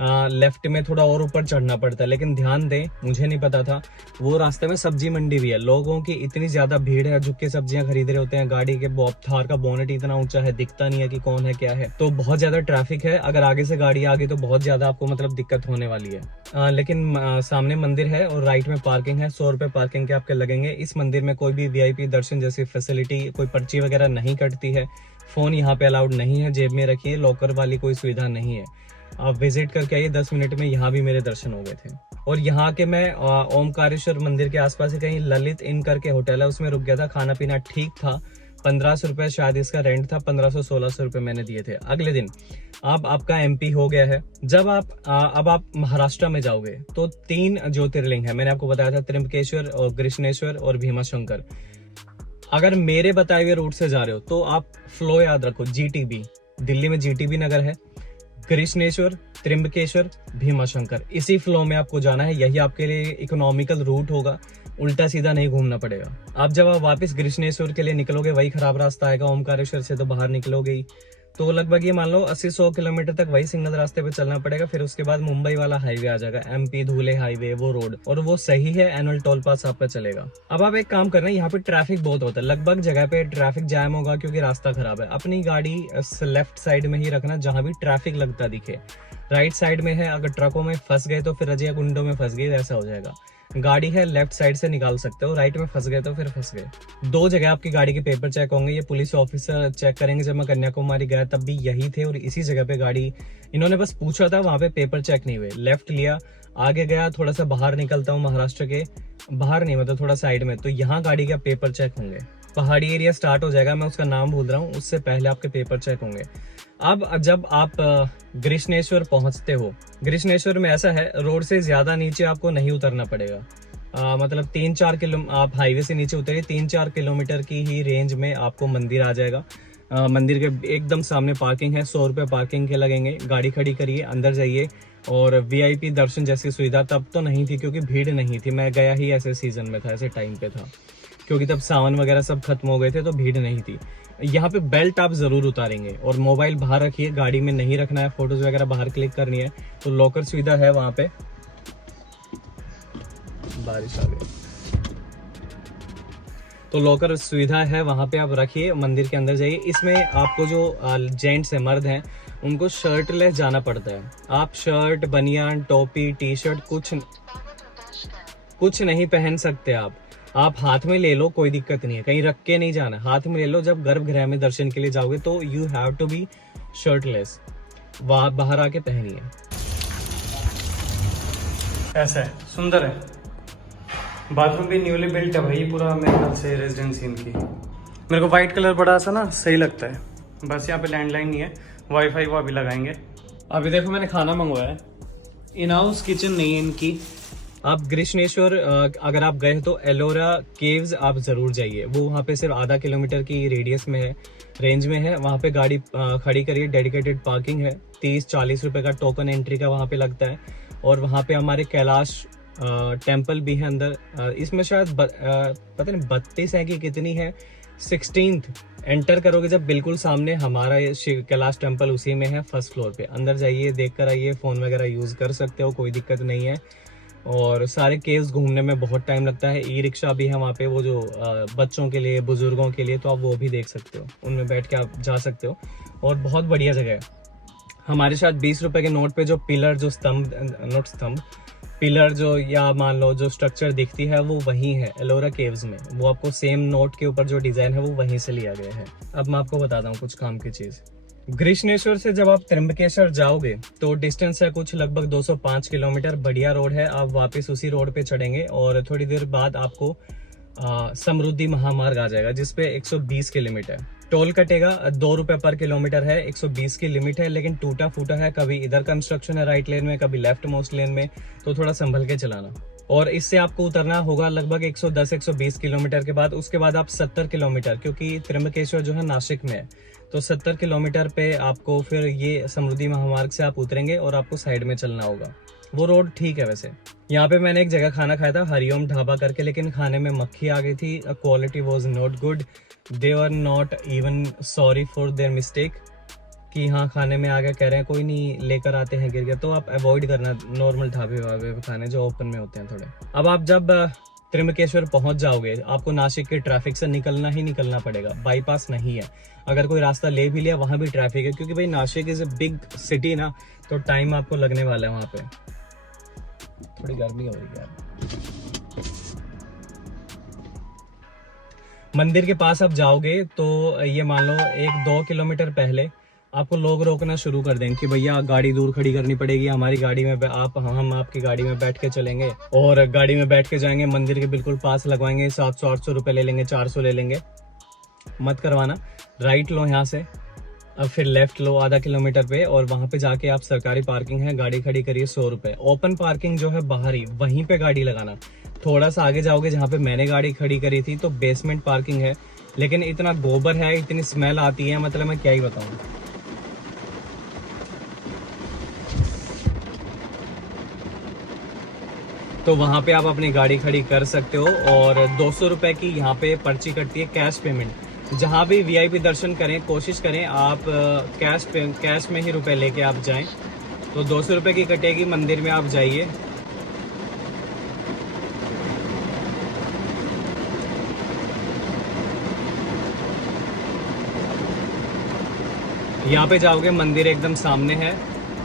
लेफ्ट में थोड़ा और ऊपर चढ़ना पड़ता है, लेकिन ध्यान दें, मुझे नहीं पता था, वो रास्ते में सब्जी मंडी भी है। लोगों की इतनी ज्यादा भीड़ है, झुक के सब्जियां खरीद रहे होते हैं। गाड़ी के थार का बोनेट इतना ऊंचा है, दिखता नहीं है कि कौन है क्या है, तो बहुत ज्यादा ट्रैफिक है। अगर आगे से गाड़ी आ गई तो बहुत ज्यादा आपको मतलब दिक्कत होने वाली है। लेकिन सामने मंदिर है और राइट में पार्किंग है, 100 रुपए पार्किंग के आपके लगेंगे। इस मंदिर में कोई भी VIP दर्शन जैसी फैसिलिटी, कोई पर्ची वगैरह नहीं कटती है। फोन यहाँ पे अलाउड नहीं है, जेब में रखिए, लॉकर वाली कोई सुविधा नहीं है। आप विजिट करके आइए, 10 मिनट में यहाँ भी मेरे दर्शन हो गए थे। और यहाँ के मैं ओमकारेश्वर मंदिर के आसपास ही कहीं ललित इन करके होटल है, उसमें रुक गया था। खाना पीना ठीक था, 1500 रुपए शायद इसका रेंट था, 1500-1600 रुपए मैंने दिए थे। अगले दिन अब आपका MP हो गया है। जब अब आप महाराष्ट्र में जाओगे तो 3 ज्योतिर्लिंग है, मैंने आपको बताया था, त्र्यंबकेश्वर और कृष्णेश्वर और भीमाशंकर। अगर मेरे बताए हुए रूट से जा रहे हो तो आप फ्लो याद रखो, GTB, दिल्ली में GTB नगर है, कृष्णेश्वर, त्र्यंबकेश्वर, भीमाशंकर, इसी फ्लो में आपको जाना है। यही आपके लिए इकोनॉमिकल रूट होगा, उल्टा सीधा नहीं घूमना पड़ेगा। अब जब आप वापस कृष्णेश्वर के लिए निकलोगे, वही खराब रास्ता आएगा, ओमकारेश्वर से तो बाहर निकलोगे ही, तो लगभग ये मान लो 80-100 किलोमीटर तक वही सिंगल रास्ते पे चलना पड़ेगा। फिर उसके बाद मुंबई वाला हाईवे आ जाएगा, MP धुले हाईवे, वो रोड, और वो सही है, एनुअल टोल पास आपका चलेगा। अब आप एक काम करना, यहाँ पे ट्रैफिक बहुत होता है, लगभग जगह पे ट्रैफिक जैम होगा क्योंकि रास्ता खराब है। अपनी गाड़ी लेफ्ट साइड में ही रखना, जहां भी ट्रैफिक लगता दिखे। राइट साइड में है, अगर ट्रकों में फंस गए तो फिर रजिया कुंडों में फंस गई, वैसा हो जाएगा। गाड़ी है लेफ्ट साइड से निकाल सकते हो, राइट में फंस गए तो फिर फंस गए। 2 जगह आपकी गाड़ी के पेपर चेक होंगे, ये पुलिस ऑफिसर चेक करेंगे। जब मैं कन्याकुमारी गया तब भी यही थे, और इसी जगह पे गाड़ी इन्होंने बस पूछा था, वहां पे पेपर चेक नहीं हुए। लेफ्ट लिया, आगे गया, थोड़ा सा बाहर निकलता हूँ, महाराष्ट्र के बाहर नहीं, मतलब थोड़ा साइड में, तो यहाँ गाड़ी के पेपर चेक होंगे। पहाड़ी एरिया स्टार्ट हो जाएगा, मैं उसका नाम भूल रहा हूँ, उससे पहले आपके पेपर चेक होंगे। अब जब आप कृष्णेश्वर पहुंचते हो, कृष्णेश्वर में ऐसा है, रोड से ज्यादा नीचे आपको नहीं उतरना पड़ेगा। मतलब 3-4 किलो आप हाईवे से नीचे उतरिए, 3-4 किलोमीटर की ही रेंज में आपको मंदिर आ जाएगा। मंदिर के एकदम सामने पार्किंग है, 100 रुपए पार्किंग के लगेंगे। गाड़ी खड़ी करिए, अंदर जाइए। और VIP दर्शन जैसी सुविधा तब तो नहीं थी क्योंकि भीड़ नहीं थी, मैं गया ही ऐसे सीजन में था, ऐसे टाइम पे था, क्योंकि तब सावन वगैरह सब खत्म हो गए थे तो भीड़ नहीं थी। यहाँ पे बेल्ट आप जरूर उतारेंगे और मोबाइल बाहर रखिए, गाड़ी में नहीं रखना है, फोटोज वगैरह बाहर क्लिक करनी है। तो लॉकर सुविधा है वहां पे, बारिश आ गई तो लॉकर सुविधा है वहां पे, आप रखिए, मंदिर के अंदर जाइए। इसमें आपको जो जेंट्स है, मर्द हैं, उनको शर्टलेस जाना पड़ता है। आप शर्ट, बनियान, टोपी, टी-शर्ट कुछ नहीं पहन सकते। आप हाथ में ले लो, कोई दिक्कत नहीं है, कहीं रख के नहीं जाना, हाथ में ले लो। जब गर्भगृह में दर्शन के लिए जाओगे तो you have to be shirtless, वहां बाहर आके पहनिए। ऐसा है, सुंदर है, बाथरूम भी न्यूली बिल्ट है भाई, पूरा मेरे ख्याल से रेजिडेंसी इनकी। मेरे को व्हाइट कलर बड़ा सा ना सही लगता है। बस यहाँ पे लैंडलाइन नहीं है, वाईफाई वो अभी लगाएंगे। अभी देखो मैंने खाना मंगवाया है, इन हाउस किचन नहीं है इनकी। आप कृष्णेश्वर अगर आप गए तो एलोरा केव्स आप जरूर जाइए, वो वहाँ पे सिर्फ आधा किलोमीटर की रेडियस में है, रेंज में है। वहाँ पे गाड़ी खड़ी करिए, डेडिकेटेड पार्किंग है, 30-40 रुपए का टोकन एंट्री का वहाँ पे लगता है। और वहाँ पे हमारे कैलाश टेम्पल भी है अंदर। इसमें शायद पता नहीं 32 है कि कितनी है, 16th एंटर करोगे जब बिल्कुल सामने हमारा कैलाश टेम्पल उसी में है, फर्स्ट फ्लोर पे। अंदर जाइए, देख कर आइए, फोन वगैरह यूज कर सकते हो, कोई दिक्कत नहीं है। और सारे केव्स घूमने में बहुत टाइम लगता है। ई रिक्शा भी है वहाँ पे, वो जो बच्चों के लिए, बुजुर्गों के लिए, तो आप वो भी देख सकते हो, उनमें बैठ के आप जा सकते हो। और बहुत बढ़िया जगह है। हमारे शायद 20 रुपए के नोट पे जो पिलर, जो पिलर जो, या मान लो जो स्ट्रक्चर दिखती है, वो वही है एलोरा केव्स में। वो आपको सेम नोट के ऊपर जो डिजाइन है वो वहीं से लिया गया है। अब मैं आपको बताता हूँ कुछ काम की चीज। कृष्णेश्वर से जब आप त्र्यंबकेश्वर जाओगे तो डिस्टेंस है कुछ लगभग 205 किलोमीटर। बढ़िया रोड है, आप वापस उसी रोड पे चढ़ेंगे और थोड़ी देर बाद आपको समृद्धि महामार्ग आ जाएगा, जिसपे 120 किलोमीटर टोल कटेगा। 2 रुपए पर किलोमीटर है, 120 की लिमिट है, लेकिन टूटा फूटा है, कभी इधर कंस्ट्रक्शन है राइट लेन में, कभी लेफ्ट मोस्ट लेन में, तो थोड़ा संभल के चलाना। और इससे आपको उतरना होगा लगभग 110-120 किलोमीटर के बाद। उसके बाद आप 70 किलोमीटर, क्योंकि त्र्यंबकेश्वर जो है नासिक में है, तो 70 किलोमीटर पे आपको फिर ये समृद्धि महामार्ग से आप उतरेंगे और आपको साइड में चलना होगा। वो रोड ठीक है वैसे। यहाँ पे मैंने एक जगह खाना खाया था, हरिओम ढाबा करके, लेकिन खाने में मक्खी आ गई थी। Quality was not good. They are not even sorry for their mistake कि हाँ खाने में आ गया, कह रहे हैं कोई नहीं लेकर आते हैं, गिर गया। तो आप अवॉइड करना नॉर्मल ढाबे वाबे खाने जो ओपन में होते हैं थोड़े। अब आप जब त्र्यंबकेश्वर पहुंच जाओगे, आपको नासिक के ट्रैफिक से निकलना ही निकलना पड़ेगा, बाईपास नहीं है। अगर कोई रास्ता ले भी लिया वहां भी ट्रैफिक है, क्योंकि भाई Nashik is a big city ना, तो टाइम आपको लगने वाला है वहां पे। थोड़ी गर्मी हो रही है यार। मंदिर के पास आप जाओगे तो ये मान लो 1-2 किलोमीटर पहले आपको लोग रोकना शुरू कर देंगे कि भैया गाड़ी दूर खड़ी करनी पड़ेगी, हमारी गाड़ी में हम आपकी गाड़ी में बैठ के चलेंगे, और गाड़ी में बैठ के जाएंगे, मंदिर के बिल्कुल पास लगवाएंगे, 700-800 रुपए ले लेंगे, 400 ले लेंगे। मत करवाना, राइट लो यहाँ से, अब फिर लेफ्ट लो आधा किलोमीटर पे, और वहां पे जाके आप सरकारी पार्किंग है, गाड़ी खड़ी करिए 100 रुपए। ओपन पार्किंग जो है बाहर ही, वहीं पे गाड़ी लगाना। थोड़ा सा आगे जाओगे जहाँ पे मैंने गाड़ी खड़ी करी थी तो बेसमेंट पार्किंग है, लेकिन इतना गोबर है, इतनी स्मेल आती है, मतलब मैं क्या ही बताऊं। तो वहां पे आप अपनी गाड़ी खड़ी कर सकते हो, और 200 रुपए की यहाँ पे पर्ची कटती है कैश पेमेंट। जहां भी वीआईपी दर्शन करें, कोशिश करें आप कैश में ही रुपए लेके आप जाएं। तो 200 रुपए की कटेगी, मंदिर में आप जाइए। यहाँ पे जाओगे, मंदिर एकदम सामने है,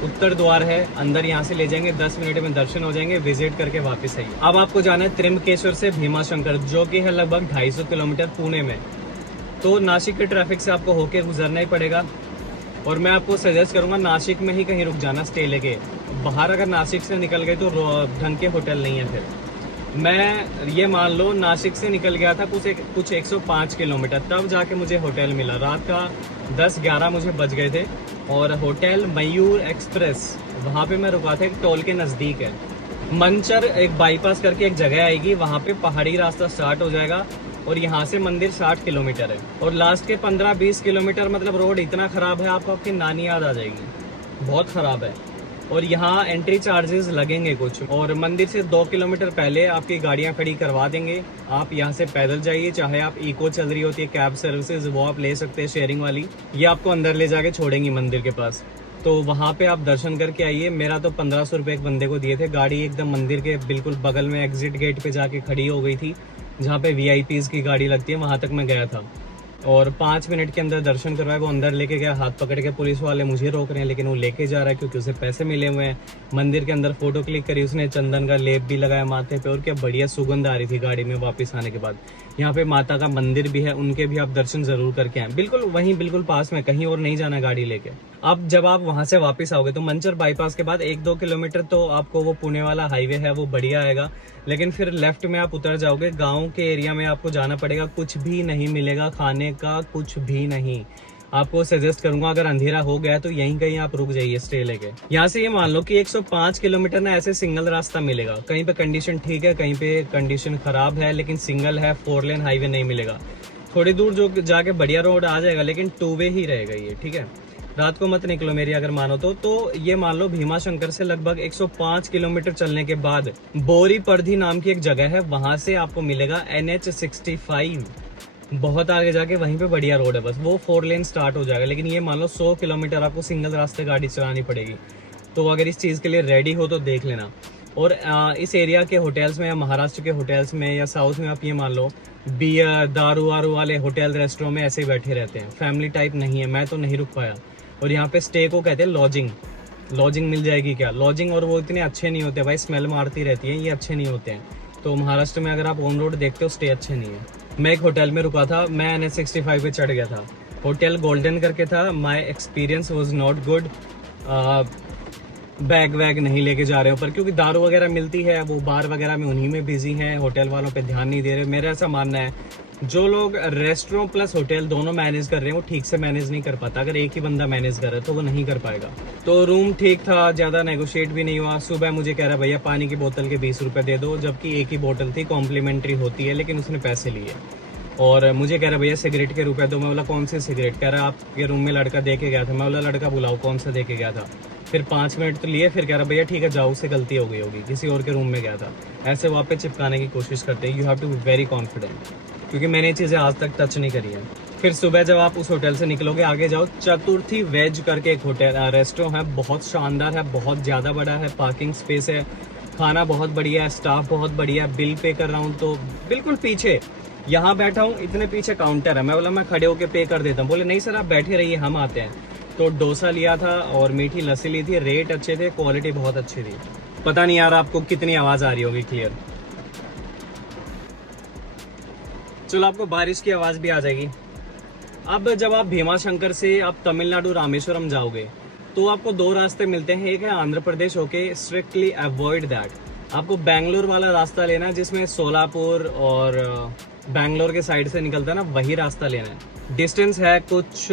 उत्तर द्वार है, अंदर यहाँ से ले जाएंगे, 10 मिनट में दर्शन हो जाएंगे, विजिट करके वापस आइए। अब आपको जाना है त्र्यंबकेश्वर से भीमाशंकर, जो कि है लगभग 250 किलोमीटर पुणे में। तो नासिक के ट्रैफिक से आपको होके गुजरना ही पड़ेगा, और मैं आपको सजेस्ट करूंगा नासिक में ही कहीं रुक जाना स्टे लेके। बाहर अगर नासिक से निकल गए तो ढंग के होटल नहीं है। फिर मैं ये मान लो नासिक से निकल गया था कुछ 105 किलोमीटर, तब जाके मुझे होटल मिला। रात का 10-11 मुझे बज गए थे, और होटल मयूर एक्सप्रेस, वहाँ पे मैं रुका था, एक टोल के नज़दीक है। मंचर एक बाईपास करके एक जगह आएगी, वहाँ पे पहाड़ी रास्ता स्टार्ट हो जाएगा, और यहाँ से मंदिर 60 किलोमीटर है, और लास्ट के 15-20 किलोमीटर मतलब रोड इतना खराब है आपको आपकी नानी याद आ जाएगी, बहुत खराब है। और यहाँ एंट्री चार्जेस लगेंगे कुछ, और मंदिर से 2 किलोमीटर पहले आपकी गाड़ियाँ खड़ी करवा देंगे। आप यहाँ से पैदल जाइए, चाहे आप इको चल रही होती है कैब सर्विसेज, वो आप ले सकते हैं शेयरिंग वाली, ये आपको अंदर ले जाके छोड़ेंगी मंदिर के पास। तो वहाँ पे आप दर्शन करके आइए। मेरा तो 1500 रुपये एक बंदे को दिए थे। गाड़ी एकदम मंदिर के बिल्कुल बगल में एग्जिट गेट पे जाके खड़ी हो गई थी, जहाँ पे वीआईपीज की गाड़ी लगती है, वहां तक मैं गया था, और 5 मिनट के अंदर दर्शन करवाया। वो अंदर लेके गया, हाथ पकड़ के। पुलिस वाले मुझे रोक रहे हैं, लेकिन वो लेके जा रहा है क्योंकि उसे पैसे मिले हुए हैं। मंदिर के अंदर फोटो क्लिक करी उसने, चंदन का लेप भी लगाया माथे पे, और क्या बढ़िया सुगंध आ रही थी गाड़ी में वापस आने के बाद। यहाँ पे माता का मंदिर भी है, उनके भी आप दर्शन जरूर करके आए, बिल्कुल वहीं बिल्कुल पास में, कहीं और नहीं जाना गाड़ी लेके। अब जब आप वहां से वापस आओगे तो मंचर बाईपास के बाद 1-2 किलोमीटर तो आपको वो पुणे वाला हाईवे है, वो बढ़िया आएगा, लेकिन फिर लेफ्ट में आप उतर जाओगे, गाँव के एरिया में आपको जाना पड़ेगा। कुछ भी नहीं मिलेगा खाने का, कुछ भी नहीं। आपको सजेस्ट करूंगा अगर अंधेरा हो गया तो यहीं कहीं आप रुक जाइए स्टे लेके। यहाँ से ये मान लो कि 105 किलोमीटर ना ऐसे सिंगल रास्ता मिलेगा, कहीं पे कंडीशन ठीक है, कहीं पे कंडीशन खराब है, लेकिन सिंगल है, 4 लेन हाईवे नहीं मिलेगा। थोड़ी दूर जो जाके बढ़िया रोड आ जाएगा, लेकिन 2 वे ही रहेगा ये, ठीक है। रात को मत निकलो मेरी अगर मानो तो ये मान लो भीमाशंकर से लगभग 105 किलोमीटर चलने के बाद बोरी पर्धी नाम की एक जगह है, वहां से आपको मिलेगा NH65। बहुत आगे जाके वहीं पे बढ़िया रोड है, बस वो 4 लेन स्टार्ट हो जाएगा। लेकिन ये मान लो 100 किलोमीटर आपको सिंगल रास्ते गाड़ी चलानी पड़ेगी। तो अगर इस चीज़ के लिए रेडी हो तो देख लेना। और इस एरिया के होटल्स में या महाराष्ट्र के होटल्स में या साउथ में आप ये मान लो बियर दारू वारू वाले होटल रेस्टोरेंट में ऐसे ही बैठे रहते हैं, फैमिली टाइप नहीं है। मैं तो नहीं रुक पाया। और यहाँ पे स्टे को कहते हैं लॉजिंग। लॉजिंग मिल जाएगी क्या? लॉजिंग, और वो इतने अच्छे नहीं होते भाई, स्मेल मारती रहती है, ये अच्छे नहीं होते हैं। तो महाराष्ट्र में अगर आप ऑन रोड देखते हो स्टे अच्छे नहीं है। मैं एक होटल में रुका था, मैं NH65 पे चढ़ गया था, होटल गोल्डन करके था। My experience was not good. Bag वैग नहीं लेके जा रहे हो पर, क्योंकि दारू वगैरह मिलती है, वो बार वगैरह में उन्हीं में बिजी हैं, होटल वालों पे ध्यान नहीं दे रहे। मेरा ऐसा मानना है जो लोग रेस्टोरेंट प्लस होटल दोनों मैनेज कर रहे हैं वो ठीक से मैनेज नहीं कर पाता। अगर एक ही बंदा मैनेज कर रहा है तो वो नहीं कर पाएगा। तो रूम ठीक था, ज़्यादा नेगोशिएट भी नहीं हुआ। सुबह मुझे कह रहा भैया पानी की बोतल के 20 रुपये दे दो, जबकि एक ही बोतल थी, कॉम्प्लीमेंट्री होती है, लेकिन उसने पैसे लिए। और मुझे कह रहा भैया सिगरेट के रुपए दो। मैं बोला कौन सी सिगरेट? कह रहा आपके रूम में लड़का दे के गया था। मैं बोला लड़का बुलाओ, कौन सा दे के गया था? फिर 5 मिनट तो लिए, फिर कह रहा भैया ठीक है जाओ, उससे गलती हो गई होगी, किसी और के रूम में गया था। ऐसे वहाँ पे चिपकाने की कोशिश करते हैं। You have to be very confident, क्योंकि मैंने ये चीज़ें आज तक टच नहीं करी है। फिर सुबह जब आप उस होटल से निकलोगे, आगे जाओ, चतुर्थी वेज करके एक होटल रेस्टोरेंट है, बहुत शानदार है, बहुत ज़्यादा बड़ा है, पार्किंग स्पेस है, खाना बहुत बढ़िया है, स्टाफ बहुत बढ़िया है। बिल पे कर रहा हूँ तो बिल्कुल पीछे यहाँ बैठा हूँ, इतने पीछे काउंटर है। मैं बोला मैं खड़े होके पे कर देता हूँ। बोले नहीं सर आप बैठे रहिए, हम आते हैं। तो डोसा लिया था और मीठी लस्सी ली थी। रेट अच्छे थे, क्वालिटी बहुत अच्छी थी। पता नहीं यार आपको कितनी आवाज़ आ रही होगी क्लियर। चलो आपको बारिश की आवाज़ भी आ जाएगी। अब जब आप भीमा शंकर से आप तमिलनाडु रामेश्वरम जाओगे तो आपको 2 रास्ते मिलते हैं। एक है आंध्र प्रदेश होके, स्ट्रिक्टली अवॉइड दैट। आपको बैंगलोर वाला रास्ता लेना है, जिसमें सोलापुर और बैंगलोर के साइड से निकलता है ना, वही रास्ता लेना है। डिस्टेंस है कुछ,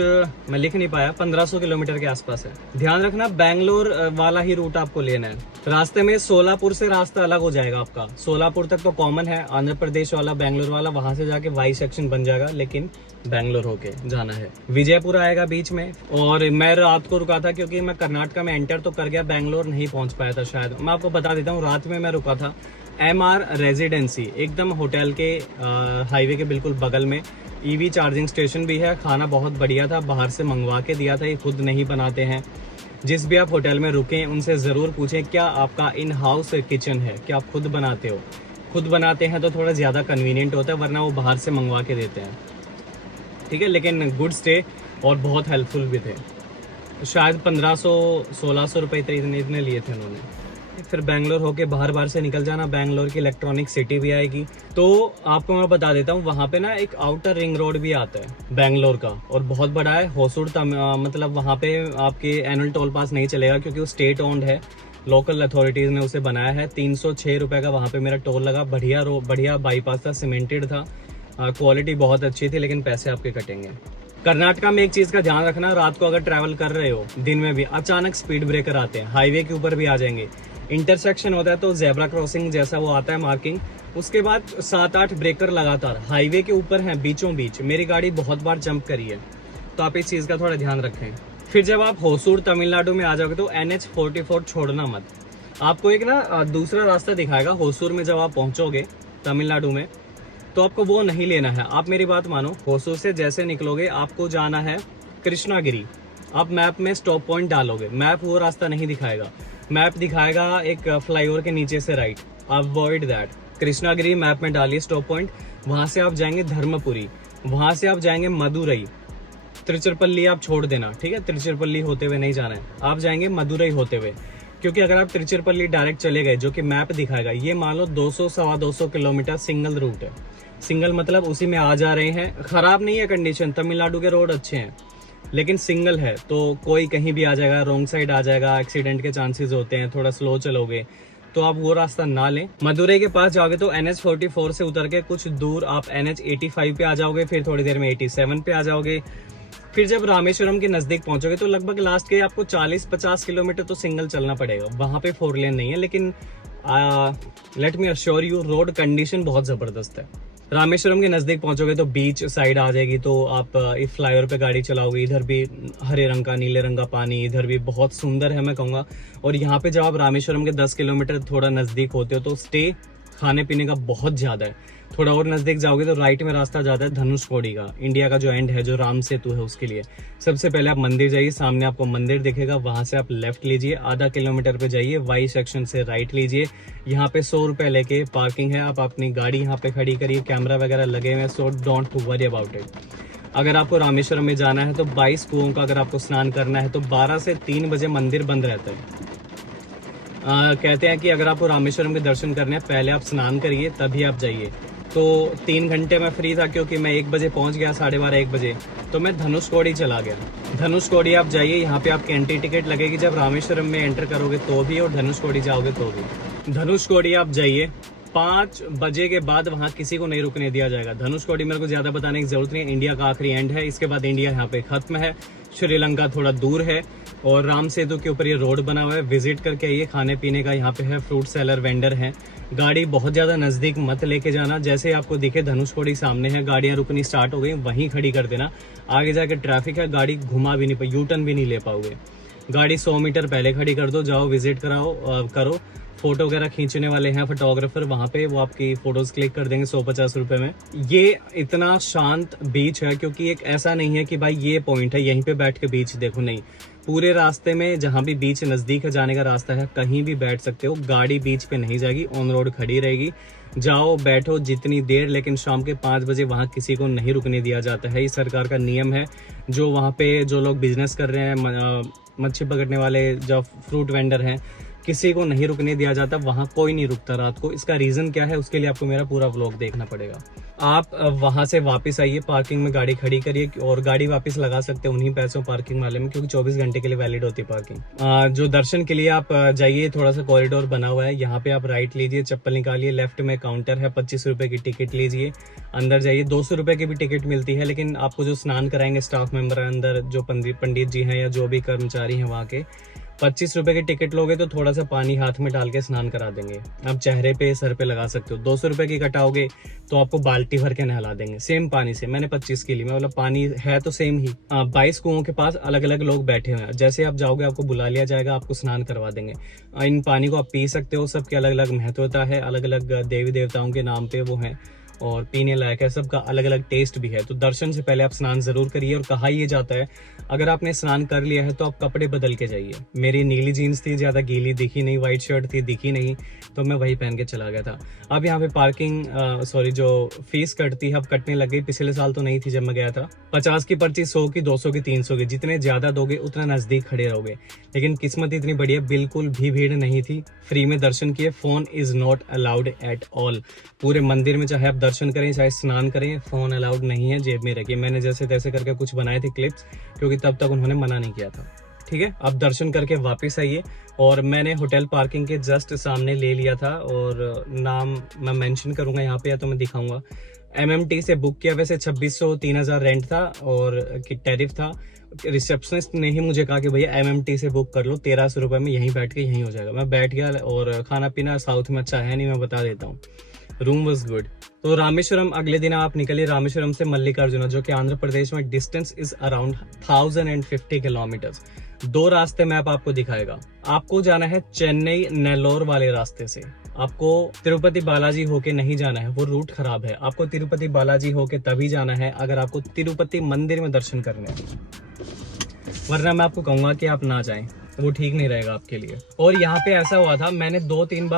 मैं लिख नहीं पाया, 1500 किलोमीटर के आसपास है। ध्यान रखना बैंगलोर वाला ही रूट आपको लेना है। रास्ते में सोलापुर से रास्ता अलग हो जाएगा आपका। सोलापुर तक तो कॉमन है, आंध्र प्रदेश वाला बैंगलोर वाला, वहां से जाके वाई सेक्शन बन जाएगा, लेकिन बैंगलोर होके जाना है। विजयपुर आएगा बीच में। और मैं रात को रुका था क्योंकि मैं कर्नाटका में एंटर तो कर गया, बैंगलोर नहीं पहुंच पाया था शायद। मैं आपको बता देता हूँ, रात में मैं रुका था MR रेजिडेंसी, एकदम होटल के हाईवे के बिल्कुल बगल में। EV चार्जिंग स्टेशन भी है। खाना बहुत बढ़िया था, बाहर से मंगवा के दिया था, ये खुद नहीं बनाते हैं। जिस भी आप होटल में रुकें उनसे ज़रूर पूछें क्या आपका इन हाउस किचन है, क्या आप खुद बनाते हो। खुद बनाते हैं तो थोड़ा ज़्यादा कन्वीनियंट होता है, वरना वो बाहर से मंगवा के देते हैं, ठीक है। लेकिन गुड स्टे और बहुत हेल्पफुल भी थे। शायद 1500-1600 रुपये इतने लिए थे उन्होंने। फिर बैंगलोर होके बाहर से निकल जाना, बैंगलोर की इलेक्ट्रॉनिक सिटी भी आएगी। तो आपको मैं बता देता हूँ, वहाँ पे ना एक आउटर रिंग रोड भी आता है बैंगलोर का, और बहुत बड़ा है। होसूर मतलब वहाँ पे आपके एनुअल टोल पास नहीं चलेगा, क्योंकि वो स्टेट ओन्ड है, लोकल अथॉरिटीज ने उसे बनाया है। 306 रुपये का वहाँ पे मेरा टोल लगा। बढ़िया बाईपास था, सीमेंटेड था, क्वालिटी बहुत अच्छी थी, लेकिन पैसे आपके कटेंगे। कर्नाटका में एक चीज का ध्यान रखना, रात को अगर ट्रैवल कर रहे हो, दिन में भी अचानक स्पीड ब्रेकर आते हैं, हाईवे के ऊपर भी आ जाएंगे। इंटरसेक्शन होता है तो जेब्रा क्रॉसिंग जैसा वो आता है मार्किंग, उसके बाद 7-8 ब्रेकर लगातार हाईवे के ऊपर हैं, बीचों बीच। मेरी गाड़ी बहुत बार जंप करी है, तो आप इस चीज का थोड़ा ध्यान रखें। फिर जब आप होसूर तमिलनाडु में आ जाओगे तो NH44 छोड़ना मत। आपको एक ना दूसरा रास्ता दिखाएगा होसूर में। जब आप पहुंचोगे तमिलनाडु में तो आपको वो नहीं लेना है। आप मेरी बात मानो, होसूर से जैसे निकलोगे आपको जाना है कृष्णागिरी। आप मैप में स्टॉप पॉइंट डालोगे, मैप वो रास्ता नहीं दिखाएगा। मैप दिखाएगा एक फ्लाईओवर के नीचे से right, avoid that. Krishnagiri map में डालिए स्टॉप पॉइंट। वहां से आप जाएंगे धर्मपुरी, वहां से आप जाएंगे मदुरई। तिरुचिरापल्ली आप छोड़ देना, ठीक है, तिरुचिरापल्ली होते हुए नहीं जाना है, आप जाएंगे मदुरई होते हुए। क्योंकि अगर आप तिरुचिरापल्ली डायरेक्ट चले गए, जो कि मैप दिखाएगा, ये मान लो 200-225 किलोमीटर सिंगल रूट है। सिंगल मतलब उसी में आ जा रहे हैं। खराब नहीं है कंडीशन, तमिलनाडु के रोड अच्छे हैं, लेकिन सिंगल है तो कोई कहीं भी आ जाएगा, रॉन्ग साइड आ जाएगा, एक्सीडेंट के चांसेस होते हैं। थोड़ा स्लो चलोगे तो आप वो रास्ता ना लें। मदुरई के पास जाओगे तो NH44 से उतर के कुछ दूर आप NH85 पे आ जाओगे, फिर थोड़ी देर में 87 पे आ जाओगे। फिर जब रामेश्वरम के नजदीक पहुंचोगे तो लगभग लास्ट के आपको 40-50 किलोमीटर तो सिंगल चलना पड़ेगा। वहां पे 4 लेन नहीं है, लेकिन let me assure you, road condition बहुत जबरदस्त है। रामेश्वरम के नजदीक पहुंचोगे तो बीच साइड आ जाएगी, तो आप इस फ्लाईओवर पे गाड़ी चलाओगे। इधर भी हरे रंग का, नीले रंग का पानी, इधर भी बहुत सुंदर है मैं कहूँगा। और यहाँ पे जब आप रामेश्वरम के 10 किलोमीटर थोड़ा नजदीक होते हो तो स्टे खाने पीने का बहुत ज्यादा है। थोड़ा और नजदीक जाओगे तो राइट में रास्ता जाता है धनुषकोडी का, इंडिया का जो एंड है, जो राम सेतु है उसके लिए। सबसे पहले आप मंदिर जाइए, सामने आपको मंदिर दिखेगा, वहां से आप लेफ्ट लीजिए, आधा किलोमीटर पे जाइए, वाई सेक्शन से राइट लीजिए। यहाँ पे 100 रुपए लेके पार्किंग है, आप अपनी गाड़ी यहाँ पे खड़ी करिए, कैमरा वगैरह लगे हुए हैं, so don't to worry about it. अगर आपको रामेश्वरम में जाना है तो 22 कुओं का अगर आपको स्नान करना है तो 12 से 3 बजे मंदिर बंद रहता है। कहते हैं कि अगर आपको रामेश्वरम के दर्शन करने हैं पहले आप स्नान करिए तभी आप जाइए। तो 3 घंटे में फ्री था, क्योंकि मैं 1 बजे पहुंच गया, 12:30-1 बजे, तो मैं धनुषकोडी चला गया। धनुषकोडी आप जाइए, यहाँ पे आपकी एंट्री टिकट लगेगी जब रामेश्वरम में एंटर करोगे तो भी, और धनुषकोडी जाओगे तो भी। धनुषकोडी आप जाइए, 5 बजे के बाद वहाँ किसी को नहीं रुकने दिया जाएगा। धनुषकोडी मेरे को ज्यादा बताने की जरूरत नहीं है, इंडिया का आखिरी एंड है, इसके बाद इंडिया यहाँ पे खत्म है। श्रीलंका थोड़ा दूर है और राम सेतु के ऊपर ये रोड बना हुआ है, विजिट करके आइए। खाने पीने का यहाँ पे है, फ्रूट सेलर वेंडर हैं, गाड़ी बहुत ज़्यादा नज़दीक मत लेके जाना। जैसे आपको दिखे धनुषकोडी सामने है, गाड़ियाँ रुकनी स्टार्ट हो गई, वहीं खड़ी कर देना। आगे जाके ट्रैफिक है, गाड़ी घुमा भी नहीं पाई, यू टर्न भी नहीं ले पाओगे। गाड़ी 100 मीटर पहले खड़ी कर दो, जाओ विजिट करो। फोटो वगैरह खींचने वाले हैं फोटोग्राफर वहाँ पे, वो आपकी फोटोज क्लिक कर देंगे 150 रुपए में। ये इतना शांत बीच है क्योंकि एक ऐसा नहीं है कि भाई ये पॉइंट है यहीं पे बैठ के बीच देखो, नहीं। पूरे रास्ते में जहाँ भी बीच नज़दीक है जाने का रास्ता है, कहीं भी बैठ सकते हो। गाड़ी बीच पे नहीं जाएगी, ऑन रोड खड़ी रहेगी। जाओ बैठो जितनी देर, लेकिन शाम के 5 बजे वहाँ किसी को नहीं रुकने दिया जाता है। ये सरकार का नियम है। जो वहाँ पे जो लोग बिजनेस कर रहे हैं, मच्छी पकड़ने वाले, जो फ्रूट वेंडर हैं, किसी को नहीं रुकने दिया जाता। वहाँ कोई नहीं रुकता रात को। इसका रीज़न क्या है उसके लिए आपको मेरा पूरा व्लॉग देखना पड़ेगा। आप वहाँ से वापस आइए, पार्किंग में गाड़ी खड़ी करिए और गाड़ी वापस लगा सकते हैं उन्हीं पैसों पार्किंग वाले में, क्योंकि 24 घंटे के लिए वैलिड होती है पार्किंग। जो दर्शन के लिए आप जाइए, थोड़ा सा कॉरिडोर बना हुआ है, यहाँ पे आप राइट लीजिए, चप्पल निकालिए, लेफ्ट में काउंटर है, 25 रुपए की टिकट लीजिए, अंदर जाइए। 200 रुपए की भी टिकट मिलती है, लेकिन आपको जो स्नान कराएंगे स्टाफ मेंबर अंदर, जो पंडित जी हैं या जो भी कर्मचारी हैं वहाँ के, 25 रुपए की टिकट लोगे तो थोड़ा सा पानी हाथ में डाल के स्नान करा देंगे। आप चेहरे पे सर पे लगा सकते हो। 200 रुपए की कटाओगे तो आपको बाल्टी भर के नहला देंगे सेम पानी से। मैंने 25 की ली, मैं बोला पानी है तो सेम ही। 22 कुओं के पास अलग अलग लोग बैठे हुए हैं। जैसे आप जाओगे आपको बुला लिया जाएगा, आपको स्नान करवा देंगे। इन पानी को आप पी सकते हो। सबकी अलग अलग महत्वता है, अलग अलग देवी देवताओं के नाम पे वो है और पीने लायक है। सबका अलग अलग टेस्ट भी है। तो दर्शन से पहले आप स्नान जरूर करिए। और कहा ये जाता है अगर आपने स्नान कर लिया है तो आप कपड़े बदल के जाइए। मेरी नीली जीन्स थी, ज्यादा गीली दिखी नहीं, व्हाइट शर्ट थी दिखी नहीं, तो मैं वही पहन के चला गया था। अब यहाँ पे पार्किंग जो फीस कटती है अब कटने लग गई। पिछले साल तो नहीं थी जब मैं गया था। 50 की पर्ची, 100 की, 200 की, 300 की, जितने ज्यादा दोगे उतना नजदीक खड़े रहोगे। लेकिन किस्मत इतनी बढ़िया, बिल्कुल भी भीड़ नहीं थी। फ्री में दर्शन किए। Phone is not allowed at all. पूरे मंदिर में चाहे आप दर्शन करें चाहे स्नान करें, फोन अलाउड नहीं है। जेब में रखिए। मैंने जैसे तैसे करके कुछ बनाए थे क्लिप्स, क्योंकि तब तक उन्होंने मना नहीं किया था। ठीक है, आप दर्शन करके वापस आइए। और मैंने होटल पार्किंग के जस्ट सामने ले लिया था और नाम मैं मेंशन करूंगा यहाँ पे या तो मैं दिखाऊंगा। MMT से बुक किया। वैसे 2600 3000 रेंट था और टैरिफ था। रिसेप्शनिस्ट ने ही मुझे कहा कि भैया MMT से बुक कर लो, 1300 रुपये में यहीं बैठ के यहीं हो जाएगा। मैं बैठ गया और खाना पीना साउथ में अच्छा है नहीं, मैं बता देता हूँ। Room was good. तो रामेश्वरम अगले दिन आप निकलिए। रामेश्वरम से मल्लिकार्जुना, जो कि आंध्र प्रदेश में, डिस्टेंस इज अराउंड 1050 किलोमीटर्स। 2 रास्ते मैप आपको दिखाएगा। आपको जाना है चेन्नई नेल्लोर वाले रास्ते से। आपको तिरुपति बालाजी होके नहीं जाना है, वो रूट खराब है। आपको तिरुपति बालाजी होके तभी जाना है अगर आपको तिरुपति मंदिर में दर्शन करने हैं, वरना मैं आपको कहूंगा कि आप ना जाएं, वो ठीक नहीं रहेगा आपके लिए। और यहाँ पे ऐसा हुआ था, मैंने 2-3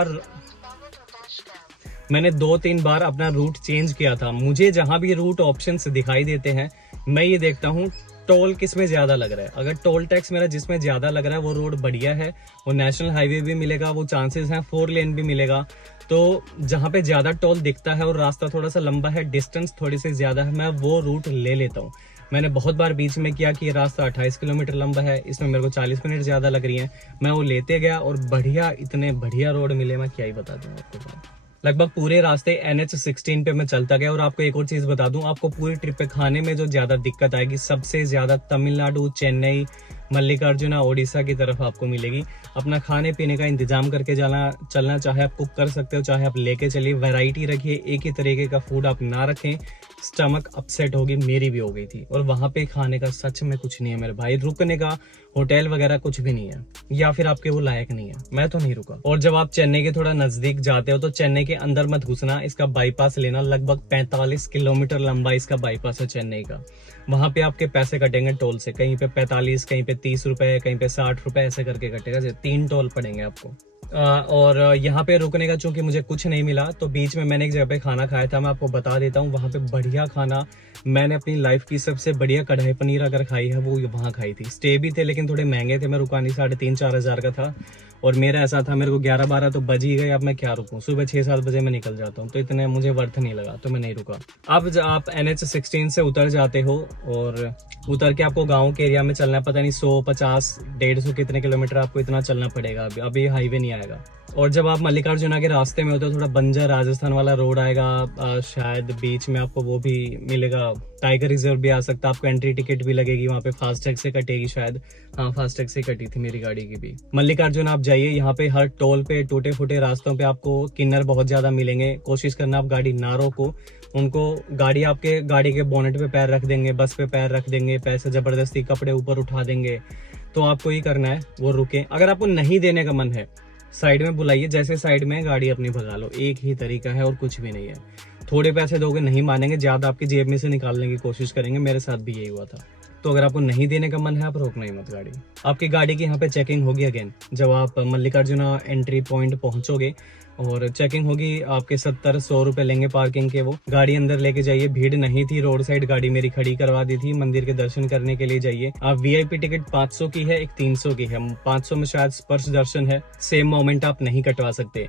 बार अपना रूट चेंज किया था। मुझे जहां भी रूट ऑप्शंस दिखाई देते हैं मैं ये देखता हूँ टोल किस में ज्यादा लग रहा है। अगर टोल टैक्स मेरा जिसमें ज्यादा लग रहा है वो रोड बढ़िया है, वो नेशनल हाईवे भी मिलेगा, वो चांसेस हैं 4 लेन भी मिलेगा। तो जहां पे ज्यादा टोल दिखता है और रास्ता थोड़ा सा लंबा है, डिस्टेंस थोड़ी सी ज्यादा है, मैं वो रूट ले लेता हूँ। मैंने बहुत बार बीच में किया कि ये रास्ता 28 किलोमीटर लंबा है, इसमें मेरे को 40 मिनट ज्यादा लग रही है, मैं वो लेते गया और बढ़िया, इतने बढ़िया रोड मिले, मैं क्या ही बता दूं आपको। लगभग पूरे रास्ते NH16 पे मैं चलता गया। और आपको एक और चीज बता दूं, आपको पूरी ट्रिप पे खाने में जो ज्यादा दिक्कत आएगी, सबसे ज्यादा तमिलनाडु, चेन्नई, मल्लिकार्जुना, ओडिशा की तरफ आपको मिलेगी। अपना खाने पीने का इंतजाम करके चलना, चाहे आप कुक कर सकते हो, चाहे आप लेके चलिए। वैरायटी रखिए, एक ही तरीके का फूड आप ना रखें, स्टमक अपसेट होगी। मेरी भी हो गई थी। और वहां पे खाने का सच में कुछ नहीं है मेरे भाई, रुकने का होटल वगैरह कुछ भी नहीं है, या फिर आपके वो लायक नहीं है। मैं तो नहीं रुका। और जब आप चेन्नई के थोड़ा नजदीक जाते हो तो चेन्नई के अंदर मत घुसना, इसका बाईपास लेना। लगभग 45 किलोमीटर लंबा इसका बाईपास है चेन्नई का। वहां पे आपके पैसे कटेंगे टोल से, कहीं पे 45, कहीं पे 30 रुपए, कहीं पे 60 रुपए, ऐसे करके कटेगा। 3 टोल पड़ेंगे आपको। और यहाँ पे रुकने का चूंकि मुझे कुछ नहीं मिला, तो बीच में मैंने एक जगह पे खाना खाया था, मैं आपको बता देता हूँ। वहाँ पे बढ़िया खाना, मैंने अपनी लाइफ की सबसे बढ़िया कढ़ाई पनीर अगर खाई है वो वहाँ खाई थी। स्टे भी थे लेकिन थोड़े महंगे थे, मैं रुका नहीं, 3,500-4 हज़ार का था। और मेरा ऐसा था, मेरे को 11-12 तो बज ही गए, अब मैं क्या रुकूं, सुबह 6-7 बजे मैं निकल जाता हूँ, तो इतने मुझे वर्थ नहीं लगा, तो मैं नहीं रुका। अब आप NH16 से उतर जाते हो और उतर के आपको गांव के एरिया में चलना है, पता नहीं 100, 50, 150 कितने किलोमीटर आपको इतना चलना पड़ेगा। अभी हाईवे नहीं आएगा। और जब आप मल्लिकार्जुना के रास्ते में होते हो, थोड़ा बंजर राजस्थान वाला रोड आएगा, शायद बीच में आपको वो भी मिलेगा, टाइगर रिजर्व भी आ सकता है, आपको एंट्री टिकट भी लगेगी वहाँ पे, फास्टैग से कटेगी शायद। हाँ, फास्टैग से कटी थी मेरी गाड़ी की भी। मल्लिकार्जुन आप जाइए, यहाँ पे हर टोल पे टूटे फूटे रास्तों पे आपको किन्नर बहुत ज्यादा मिलेंगे। कोशिश करना आप गाड़ी ना रोको उनको। आपके गाड़ी के बोनेट पे पैर रख देंगे, बस पे पैर रख देंगे, पैसे जबरदस्ती कपड़े ऊपर उठा देंगे। तो आपको ही करना है, वो रुके। अगर आपको नहीं देने का मन है, साइड में बुलाइए, जैसे साइड में गाड़ी अपनी भगा लो। एक ही तरीका है और कुछ भी नहीं है। थोड़े पैसे दोगे, नहीं मानेंगे, ज्यादा आपकी जेब में से निकालने की कोशिश करेंगे। मेरे साथ भी यही हुआ था। तो अगर आपको नहीं देने का मन है, आप रोकना ही मत गाड़ी। आपकी गाड़ी की यहाँ पे चेकिंग होगी अगेन, जब आप मल्लिकार्जुना एंट्री पॉइंट पहुंचोगे और चेकिंग होगी। आपके 70-100 रुपए लेंगे पार्किंग के। वो गाड़ी अंदर लेके जाइए। भीड़ नहीं थी, रोड साइड गाड़ी मेरी खड़ी करवा दी थी। मंदिर के दर्शन करने के लिए जाइए आप। VIP टिकट 500 की है, एक 300 की है। 500 में शायद स्पर्श दर्शन है, सेम मोमेंट आप नहीं कटवा सकते।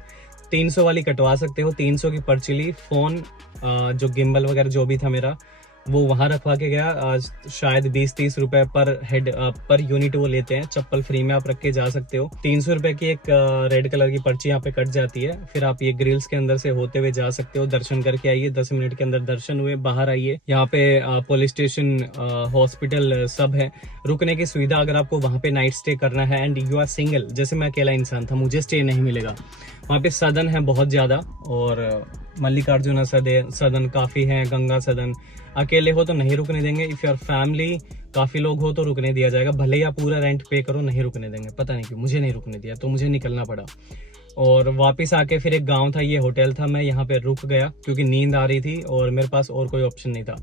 300 वाली कटवा सकते हो। 300 की पर्ची ली, फोन जो गिम्बल वगैरह जो भी था मेरा, वो वहां रखवा के गया। शायद 20-30 रुपए पर हेड पर यूनिट वो लेते हैं। चप्पल फ्री में आप रख के जा सकते हो। 300 रुपए की एक रेड कलर की पर्ची यहाँ पे कट जाती है। फिर आप ये ग्रिल्स के अंदर से होते हुए जा सकते हो। दर्शन करके आइए, 10 मिनट के अंदर दर्शन हुए, बाहर आइए। यहाँ पे पुलिस स्टेशन, हॉस्पिटल सब है। रुकने की सुविधा, अगर आपको वहां पे नाइट स्टे करना है एंड यू आर सिंगल, जैसे मैं अकेला इंसान था, मुझे स्टे नहीं मिलेगा। वहाँ पे सदन है बहुत ज्यादा, और मल्लिकार्जुना सदन काफी है, गंगा सदन। अकेले हो तो नहीं रुकने देंगे। इफ योर फैमिली काफी लोग हो तो रुकने दिया जाएगा, भले ही आप पूरा रेंट पे करो, नहीं रुकने देंगे। पता नहीं क्यों मुझे नहीं रुकने दिया, तो मुझे निकलना पड़ा। और वापस आके फिर एक गांव था, ये होटल था, मैं यहाँ पे रुक गया क्योंकि नींद आ रही थी और मेरे पास और कोई ऑप्शन नहीं था।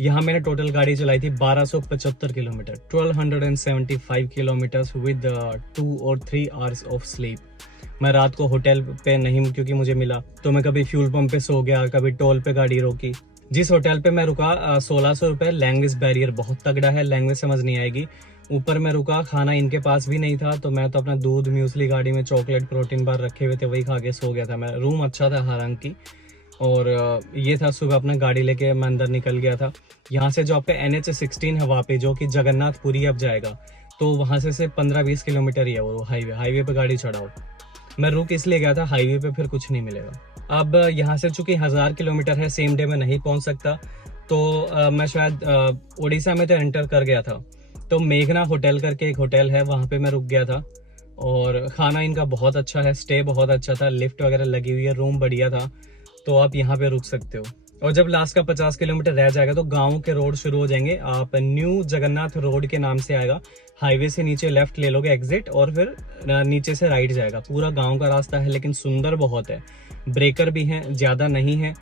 यहाँ मैंने टोटल गाड़ी चलाई थी 1275 किलोमीटर, 1275 किलोमीटर विद 2 और 3 आवर्स ऑफ स्लीप। मैं रात को होटल पे नहीं, क्योंकि मुझे मिला, तो मैं कभी फ्यूल पंप पे सो गया, कभी टोल पे गाड़ी रोकी। जिस होटल पे मैं रुका 1600 रुपए। लैंग्वेज बैरियर बहुत तगड़ा है, लैंग्वेज समझ नहीं आएगी। ऊपर मैं रुका, खाना इनके पास भी नहीं था, तो मैं तो अपना दूध, म्यूसली, गाड़ी में चॉकलेट, प्रोटीन बार रखे हुए थे, वही खा के सो गया था मैं। रूम अच्छा था हर रंग की। और ये था, सुबह अपना गाड़ी लेके मैं अंदर निकल गया था। यहाँ से जो आपका NH16 है वहाँ पे, जो कि जगन्नाथपुरी अब जाएगा, तो वहां से सिर्फ 15-20 किलोमीटर ही है वो हाईवे पे गाड़ी चढ़ाओ। मैं रुक इसलिए गया था, हाईवे पे फिर कुछ नहीं मिलेगा। अब यहाँ से चूंकि 1000 किलोमीटर है, सेम डे में नहीं पहुंच सकता, तो मैं शायद उड़ीसा में तो एंटर कर गया था। तो मेघना होटल करके एक होटल है, वहां पे मैं रुक गया था। और खाना इनका बहुत अच्छा है, स्टे बहुत अच्छा था, लिफ्ट वगैरह लगी हुई है, रूम बढ़िया था, तो आप यहाँ पे रुक सकते हो। और जब लास्ट का 50 किलोमीटर रह जाएगा तो गांव के रोड शुरू हो जाएंगे। आप न्यू जगन्नाथ रोड के नाम से आएगा, हाईवे से नीचे लेफ्ट ले लोगे एग्जिट, और फिर नीचे से राइट जाएगा। पूरा गांव का रास्ता है, लेकिन सुंदर बहुत है। ब्रेकर भी हैं, ज्यादा नहीं है।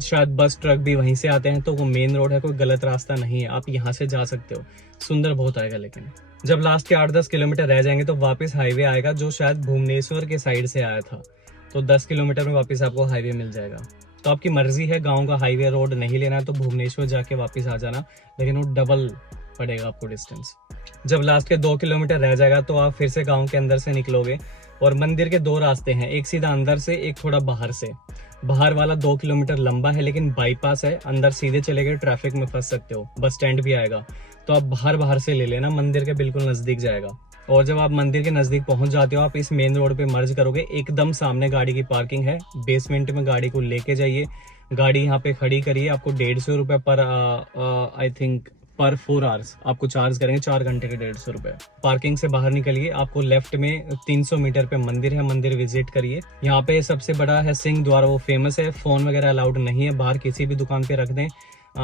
शायद बस ट्रक भी वहीं से आते हैं, तो वो मेन रोड है, कोई गलत रास्ता नहीं है, आप यहाँ से जा सकते हो। सुंदर बहुत आएगा। लेकिन जब लास्ट के 8-10 किलोमीटर रह जाएंगे तो वापस हाईवे आएगा, जो शायद भुवनेश्वर के साइड से आया था। तो 10 किलोमीटर में वापस आपको हाईवे मिल जाएगा। तो आपकी मर्जी है, गांव का हाईवे रोड नहीं लेना है तो भुवनेश्वर जाके वापस आ जाना, लेकिन वो डबल पड़ेगा आपको डिस्टेंस। जब लास्ट के 2 किलोमीटर रह जाएगा तो आप फिर से गांव के अंदर से निकलोगे, और मंदिर के 2 रास्ते हैं, एक सीधा अंदर से, एक थोड़ा बाहर से। बाहर वाला 2 किलोमीटर लंबा है, लेकिन बाईपास है, अंदर सीधे चले गए ट्रैफिक में फंस सकते हो, बस स्टैंड भी आएगा। तो आप बाहर से ले लेना, मंदिर के बिल्कुल नजदीक जाएगा। और जब आप मंदिर के नजदीक पहुंच जाते हो, आप इस मेन रोड पे मर्ज करोगे, एकदम सामने गाड़ी की पार्किंग है, बेसमेंट में गाड़ी को लेके जाइए, गाड़ी यहाँ पे खड़ी करिए। आपको 150 रुपए पर आई थिंक पर 4 आवर्स आपको चार्ज करेंगे, 4 घंटे के 150 रुपए। पार्किंग से बाहर निकलिए, आपको लेफ्ट में 300 मीटर पे मंदिर है, मंदिर विजिट करिए। यहाँ पे सबसे बड़ा है सिंह द्वार, वो फेमस है। फोन वगैरह अलाउड नहीं है, बाहर किसी भी दुकान पे रख दें।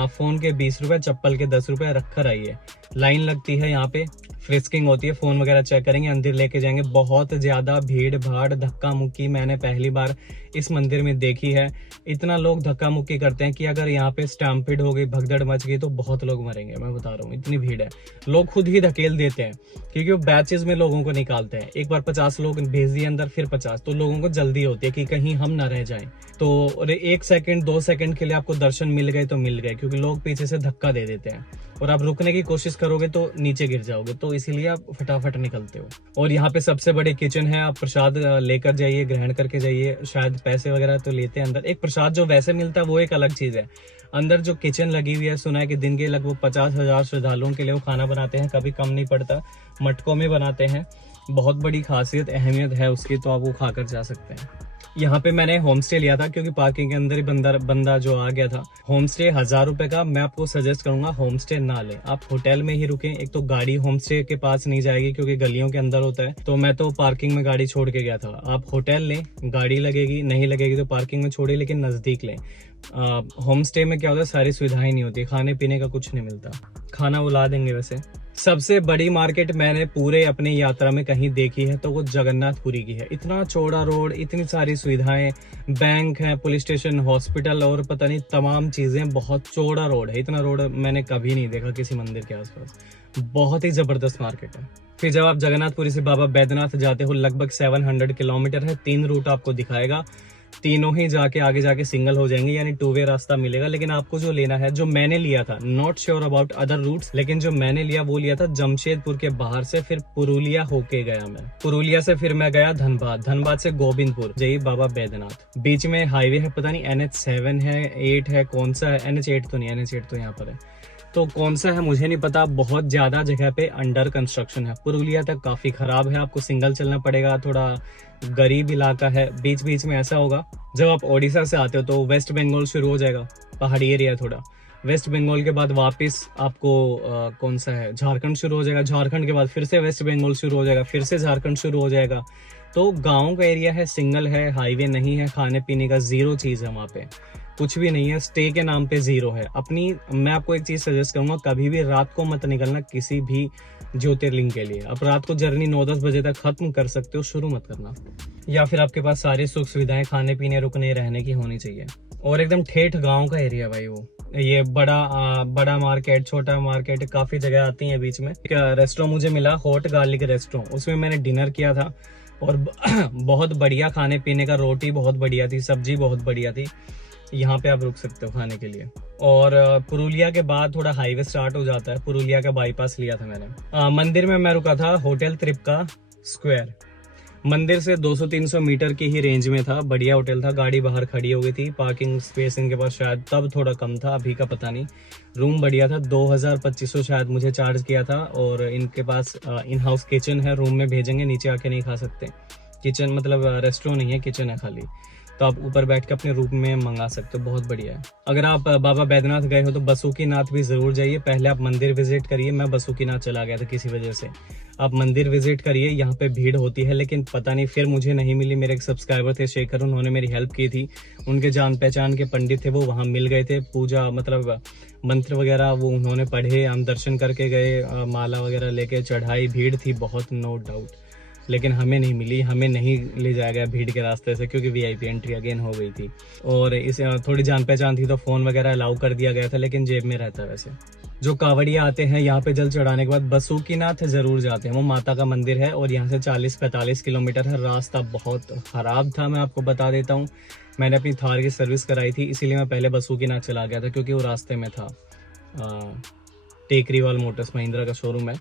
फोन के 20 रुपए, चप्पल के 10 रुपए रख कर आइए। लाइन लगती है यहाँ पे, फ्रिस्किंग होती है, फोन वगैरह चेक करेंगे, अंदर लेके जाएंगे। बहुत ज्यादा भीड़ भाड़, धक्का मुक्की मैंने पहली बार इस मंदिर में देखी है। इतना लोग धक्का मुक्की करते हैं कि अगर यहाँ पे स्टैम्पिड हो गई, भगदड़ मच गई तो बहुत लोग मरेंगे, मैं बता रहा हूँ। इतनी भीड़ है, लोग खुद ही धकेल देते हैं, क्योंकि वो बैचेस में लोगों को निकालते हैं। एक बार 50 लोग भेज दिए अंदर, फिर 50, तो लोगों को जल्दी होती है कि कहीं हम ना रह जाएं। तो 1 सेकंड 2 सेकंड के लिए आपको दर्शन मिल गए तो मिल गए, क्योंकि लोग पीछे से धक्का दे देते हैं और आप रुकने की कोशिश करोगे तो नीचे गिर जाओगे, तो इसीलिए आप फटाफट निकलते हो। और यहाँ पे सबसे बड़ी किचन है, आप प्रसाद लेकर जाइए, ग्रहण करके जाइए। शायद पैसे वगैरह तो लेते हैं अंदर। एक प्रसाद जो वैसे मिलता है वो एक अलग चीज है, अंदर जो किचन लगी हुई है, सुना है कि दिन के लगभग 50,000 श्रद्धालुओं के लिए वो खाना बनाते हैं, कभी कम नहीं पड़ता, मटकों में बनाते हैं। बहुत बड़ी खासियत अहमियत है उसकी, तो आप वो खाकर जा सकते हैं। यहाँ पे मैंने होम स्टे लिया था क्योंकि पार्किंग के अंदर ही बंदा जो आ गया था। होम स्टे 1000 रुपए का। मैं आपको सजेस्ट करूंगा होम स्टे ना लें, आप होटल में ही रुकें। एक तो गाड़ी होम स्टे के पास नहीं जाएगी क्योंकि गलियों के अंदर होता है, तो मैं तो पार्किंग में गाड़ी छोड़ के गया था। आप होटल लें, गाड़ी लगेगी, नहीं लगेगी तो पार्किंग में छोड़िए, लेकिन नजदीक लें। होम स्टे में क्या होता है, सारी सुविधाएं नहीं होती, खाने पीने का कुछ नहीं मिलता, खाना वो ला देंगे वैसे। सबसे बड़ी मार्केट मैंने पूरे अपने यात्रा में कहीं देखी है तो वो जगन्नाथपुरी की है। इतना चौड़ा रोड, इतनी सारी सुविधाएं, बैंक है, पुलिस स्टेशन, हॉस्पिटल और पता नहीं तमाम चीजें, बहुत चौड़ा रोड है। इतना रोड मैंने कभी नहीं देखा किसी मंदिर के आसपास। बहुत ही जबरदस्त मार्केट है। फिर जब आप जगन्नाथपुरी से बाबा बैद्यनाथ जाते हो, लगभग 700 किलोमीटर है। 3 रूट आपको दिखाएगा, तीनों ही जाके आगे जाके सिंगल हो जाएंगे, यानी 2 वे रास्ता मिलेगा। लेकिन आपको जो लेना है, जो मैंने लिया था, not sure about other routes, लेकिन जो मैंने लिया वो लिया था जमशेदपुर के बाहर से, फिर पुरुलिया होके गया मैं। पुरुलिया से फिर मैं गया धनबाद, धनबाद से गोविंदपुर, जय बाबा बैद्यनाथ। बीच में हाईवे है, पता नहीं NH7 है, 8 है, कौन सा है। NH8 तो नहीं, NH8 तो यहाँ पर है, तो कौन सा है मुझे नहीं पता। बहुत ज्यादा जगह पे अंडर कंस्ट्रक्शन है। पुरुलिया तक काफी खराब है, आपको सिंगल चलना पड़ेगा, थोड़ा गरीब इलाका है। बीच बीच में ऐसा होगा, जब आप ओडिशा से आते हो तो वेस्ट बंगाल शुरू हो जाएगा, पहाड़ी एरिया थोड़ा। वेस्ट बंगाल के बाद वापस आपको कौन सा है, झारखंड शुरू हो जाएगा। झारखंड के बाद फिर से वेस्ट बंगाल शुरू हो जाएगा, फिर से झारखंड शुरू हो जाएगा। तो गाँव का एरिया है, सिंगल है, हाईवे नहीं है, खाने पीने का जीरो चीज है वहाँ पे, कुछ भी नहीं है। स्टे के नाम पे जीरो है। मैं आपको एक चीज सजेस्ट करूंगा, कभी भी रात को मत निकलना किसी भी ज्योतिर्लिंग के लिए। आप रात को जर्नी 9-10 बजे तक खत्म कर सकते हो, शुरू मत करना। या फिर आपके पास सारी सुख सुविधाएं खाने पीने रुकने रहने की होनी चाहिए। और एकदम ठेठ गांव का एरिया भाई वो। ये बड़ा मार्केट, छोटा मार्केट, काफी जगह आती है बीच में। एक रेस्टोरेंट मुझे मिला, हॉट गार्लिक रेस्टोरेंट, उसमें मैंने डिनर किया था और बहुत बढ़िया खाने पीने का। रोटी बहुत बढ़िया थी, सब्जी बहुत बढ़िया थी। यहाँ पे आप रुक सकते हो खाने के लिए। और पुरुलिया के बाद थोड़ा हाईवे स्टार्ट हो जाता है, पुरुलिया का बाईपास लिया था मैंने। मंदिर में मैं रुका था होटल त्रिपका स्क्वायर। मंदिर से 200-300 मीटर की ही रेंज में था, बढ़िया होटल था। गाड़ी बाहर खड़ी हो गई थी, पार्किंग स्पेस इनके पास शायद तब थोड़ा कम था, अभी का पता नहीं। रूम बढ़िया था, 2,2500 शायद मुझे चार्ज किया था। और इनके पास इन हाउस किचन है, रूम में भेजेंगे, नीचे आके नहीं खा सकते। किचन मतलब रेस्टोरेंट नहीं है, किचन है खाली, तो आप ऊपर बैठ के अपने रूम में मंगा सकते हो, बहुत बढ़िया है। अगर आप बाबा बैद्यनाथ गए हो तो बसुकीनाथ भी जरूर जाइए। पहले आप मंदिर विजिट करिए, मैं बसुकीनाथ चला गया था किसी वजह से। आप मंदिर विजिट करिए, यहाँ पे भीड़ होती है, लेकिन पता नहीं फिर मुझे नहीं मिली। मेरे एक सब्सक्राइबर थे शेखर, उन्होंने मेरी हेल्प की थी, उनके जान पहचान के पंडित थे, वो वहाँ मिल गए थे। पूजा मतलब मंत्र वगैरह वो उन्होंने पढ़े, हम दर्शन करके गए, माला वगैरह लेके चढ़ाई। भीड़ थी बहुत, नो डाउट, लेकिन हमें नहीं मिली, हमें नहीं ले जाया गया भीड़ के रास्ते से क्योंकि VIP एंट्री अगेन हो गई थी। और इस थोड़ी जान पहचान थी तो फोन वगैरह अलाउ कर दिया गया था, लेकिन जेब में रहता है वैसे। जो कावड़िया आते हैं यहाँ पे जल चढ़ाने के बाद बसुकीनाथ जरूर जाते हैं, वो माता का मंदिर है और यहाँ से 40-45 किलोमीटर है। रास्ता बहुत खराब था, मैं आपको बता देता हूँ। मैंने अपनी थार की सर्विस कराई थी, इसीलिए मैं पहले बसुकीनाथ चला गया था क्योंकि वो रास्ते में था। टेकरीवाल मोटर्स महिंद्रा का शोरूम है,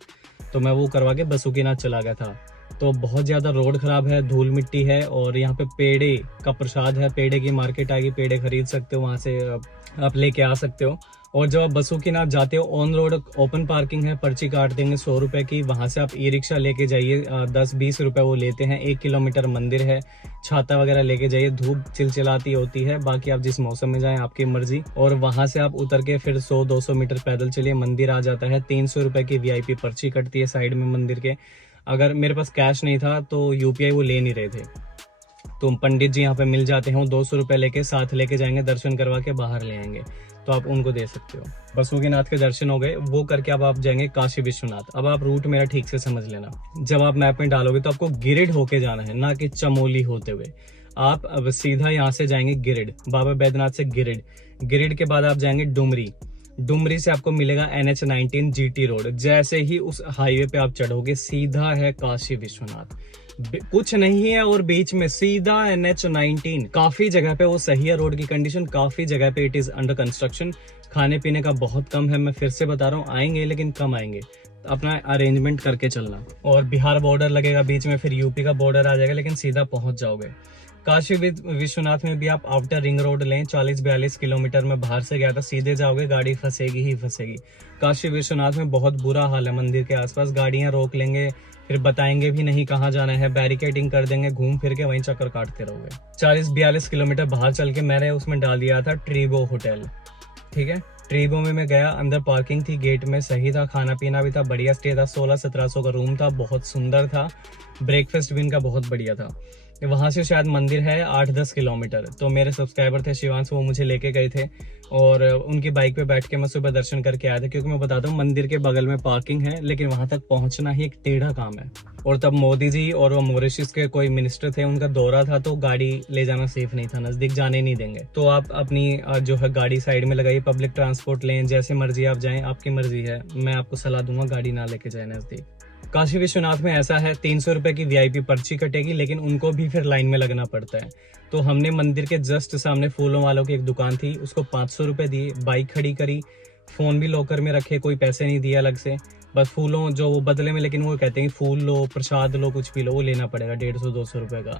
तो मैं वो करवा के बसुकीनाथ चला गया था। तो बहुत ज़्यादा रोड खराब है, धूल मिट्टी है। और यहाँ पे पेड़े का प्रसाद है, पेड़े की मार्केट आएगी, पेड़े खरीद सकते हो, वहाँ से आप लेके आ सकते हो। और जब आप बसुकीनाथ जाते हो, ऑन रोड ओपन पार्किंग है, पर्ची काट देंगे 100 रुपए की। वहाँ से आप ई-रिक्शा लेके जाइए, 10-20 रुपए वो लेते हैं। 1 किलोमीटर मंदिर है, छाता वगैरह लेके जाइए, धूप चिलचिलाती होती है। बाकी आप जिस मौसम में जाएं आपकी मर्जी। और वहाँ से आप उतर के फिर 100-200 मीटर पैदल चलिए, मंदिर आ जाता है। 300 रुपए की VIP पर्ची कटती है साइड में मंदिर के। अगर मेरे पास कैश नहीं था तो UPI वो ले नहीं रहे थे, तो पंडित जी यहाँ पे मिल जाते हैं, वो 200 रुपए लेके साथ लेके जाएंगे, दर्शन करवा के बाहर ले आएंगे, तो आप उनको दे सकते हो। बसुकीनाथ के दर्शन हो गए, वो करके अब आप जाएंगे काशी विश्वनाथ। अब आप रूट मेरा ठीक से समझ लेना, जब आप मैप में डालोगे तो आपको गिरिड होके जाना है, ना कि चमोली होते हुए। आप अब सीधा यहाँ से जाएंगे गिरिड, बाबा बैद्यनाथ से गिरिड। गिरिड के बाद आप जाएंगे डुमरी, डुमरी से आपको मिलेगा NH19 GT रोड। जैसे ही उस हाईवे पे आप चढ़ोगे, सीधा है काशी विश्वनाथ। कुछ नहीं है और बीच में सीधा NH19। काफी जगह पे वो सही है रोड की कंडीशन, काफी जगह पे इट इज अंडर कंस्ट्रक्शन। खाने पीने का बहुत कम है, मैं फिर से बता रहा हूँ, आएंगे लेकिन कम आएंगे, अपना अरेंजमेंट करके चलना। और बिहार बॉर्डर लगेगा बीच में, फिर यूपी का बॉर्डर आ जाएगा, लेकिन सीधा पहुंच जाओगे। काशी विश्वनाथ में भी आप आउटर रिंग रोड लें, 40-42 किलोमीटर में बाहर से गया था, सीधे जाओगे गाड़ी फंसेगी ही फंसेगी। काशी विश्वनाथ में बहुत बुरा हाल है, मंदिर के आसपास गाड़ियां रोक लेंगे, फिर बताएंगे भी नहीं कहाँ जाना है, बैरिकेडिंग कर देंगे, घूम फिर के वहीं चक्कर काटते रहोगे। 40-42 किलोमीटर बाहर चल के मैंने उसमें डाल दिया था ट्रीबो होटल, ठीक है। ट्रीबो में मैं गया, अंदर पार्किंग थी, गेट में सही था, खाना पीना भी था, बढ़िया स्टे था, 1600-1700 का रूम था, बहुत सुंदर था, ब्रेकफास्ट भी इनका बहुत बढ़िया था। वहां से शायद मंदिर है 8-10 किलोमीटर। तो मेरे सब्सक्राइबर थे शिवांश, वो मुझे लेके गए थे और उनकी बाइक पे बैठ के मैं सुबह दर्शन करके आया था, क्योंकि मैं बताता हूँ मंदिर के बगल में पार्किंग है, लेकिन वहां तक पहुंचना ही एक टेढ़ा काम है। और तब मोदी जी और वो मॉरिशस के कोई मिनिस्टर थे, उनका दौरा था, तो गाड़ी ले जाना सेफ नहीं था, नजदीक जाने नहीं देंगे। तो आप अपनी जो है गाड़ी साइड में लगाइए, पब्लिक ट्रांसपोर्ट लें, जैसे मर्जी आप जाएं, आपकी मर्जी है, मैं आपको सलाह दूंगा गाड़ी ना लेके जाए नजदीक। काशी विश्वनाथ में ऐसा है, 300 रुपए की VIP पर्ची कटेगी, लेकिन उनको भी फिर लाइन में लगना पड़ता है। तो हमने मंदिर के जस्ट सामने फूलों वालों की एक दुकान थी, उसको 500 रुपए दिए, बाइक खड़ी करी, फोन भी लॉकर में रखे, कोई पैसे नहीं दिए अलग से, बस फूलों जो वो बदले में, लेकिन वो कहते हैं फूल लो, प्रसाद लो, कुछ भी लो, वो लेना पड़ेगा 150-200 रुपए का,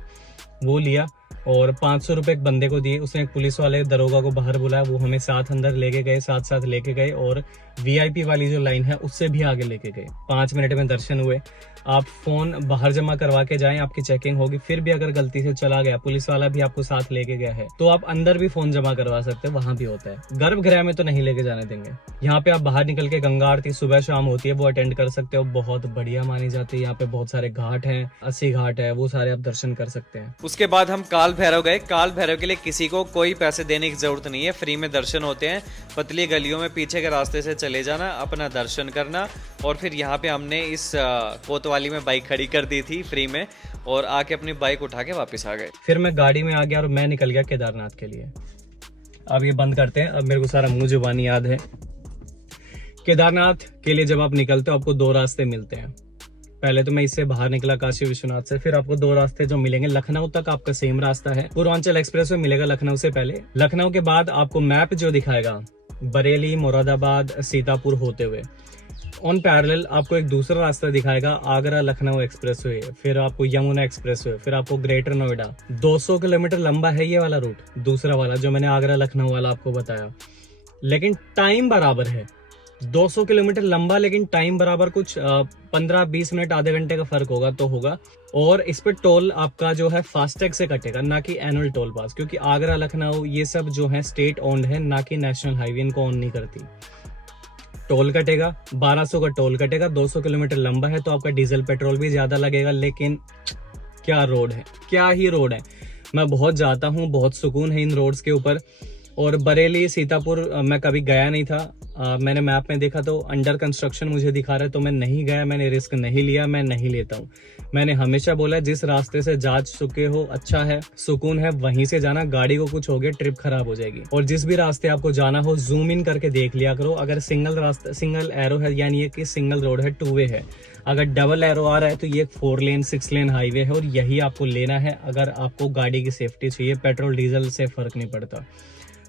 वो लिया। और 500 रुपए एक बंदे को दिए, उसने एक पुलिस वाले दरोगा को बाहर बुलाया, वो हमें साथ अंदर लेके गए, साथ साथ लेके गए, और VIP वाली जो लाइन है उससे भी आगे लेके गए। 5 मिनट में दर्शन हुए। आप फोन बाहर जमा करवा के जाएं, आपकी चेकिंग होगी, फिर भी अगर गलती से चला गया, पुलिस वाला भी आपको साथ लेके गया है, तो आप अंदर भी फोन जमा करवा सकते हैं, वहां भी होता है। गर्भगृह में तो नहीं लेके जाने देंगे। यहाँ पे आप बाहर निकल के गंगा आरती सुबह शाम होती है, वो अटेंड कर सकते हो, बहुत बढ़िया मानी जाती है। यहाँ पे बहुत सारे घाट हैं, 80 घाट है, वो सारे आप दर्शन कर सकते हैं। उसके बाद हम काल भैरव गए। काल भैरव के लिए किसी को कोई पैसे देने की जरूरत नहीं है, फ्री में दर्शन होते हैं। पतली गलियों में पीछे के रास्ते से चले जाना, अपना दर्शन करना, और फिर यहाँ पे हमने इस कोतवाली में बाइक खड़ी कर दी थी फ्री में, और आके अपनी बाइक उठा के वापस आ गए। फिर मैं गाड़ी में आ गया और मैं निकल गया केदारनाथ के लिए। अब ये बंद करते हैं, अब मेरे को सारा मुंह जुबानी याद है। केदारनाथ के लिए जब आप निकलते हो, आपको 2 रास्ते मिलते हैं। पहले तो मैं इससे बाहर निकला काशी विश्वनाथ से, फिर आपको 2 रास्ते जो मिलेंगे, लखनऊ तक आपका सेम रास्ता है, पूर्वांचल एक्सप्रेसवे मिलेगा लखनऊ से पहले। लखनऊ के बाद आपको मैप जो दिखाएगा बरेली, मुरादाबाद, सीतापुर होते हुए, ऑन पैरेलल आपको एक दूसरा रास्ता दिखाएगा, आगरा लखनऊ एक्सप्रेसवे, फिर आपको यमुना एक्सप्रेसवे, फिर आपको ग्रेटर नोएडा। 200 किलोमीटर लंबा है ये वाला रूट, दूसरा वाला जो मैंने आगरा लखनऊ वाला आपको बताया, लेकिन टाइम बराबर है। 200 किलोमीटर लंबा, लेकिन टाइम बराबर, कुछ 15-20 मिनट, आधे घंटे का फर्क होगा तो होगा। और इस पे टोल आपका जो है फास्टैग से कटेगा, ना कि एनुअल टोल पास, क्योंकि आगरा लखनऊ ये सब जो है स्टेट ओन्ड है, ना कि नेशनल हाईवे, इनको ऑन नहीं करती। टोल कटेगा, 1200 का टोल कटेगा। 200 किलोमीटर लंबा है तो आपका डीजल पेट्रोल भी ज्यादा लगेगा, लेकिन क्या रोड है, क्या ही रोड है। मैं बहुत जाता हूँ, बहुत सुकून है इन रोड्स के ऊपर। और बरेली सीतापुर मैं कभी गया नहीं था, मैंने मैप में देखा तो अंडर कंस्ट्रक्शन मुझे दिखा रहा है, तो मैं नहीं गया, मैंने रिस्क नहीं लिया, मैं नहीं लेता हूँ। मैंने हमेशा बोला जिस रास्ते से जा चुके हो, अच्छा है, सुकून है, वहीं से जाना। गाड़ी को कुछ हो गया, ट्रिप खराब हो जाएगी। और जिस भी रास्ते आपको जाना हो, जूम इन करके देख लिया करो। अगर सिंगल रास्ता, सिंगल एरो है, यानी ये कि सिंगल रोड है, 2 वे है। अगर डबल एरो आ रहा है तो ये 4 लेन 6 लेन हाईवे है, और यही आपको लेना है अगर आपको गाड़ी की सेफ्टी चाहिए। पेट्रोल डीजल से फर्क नहीं पड़ता।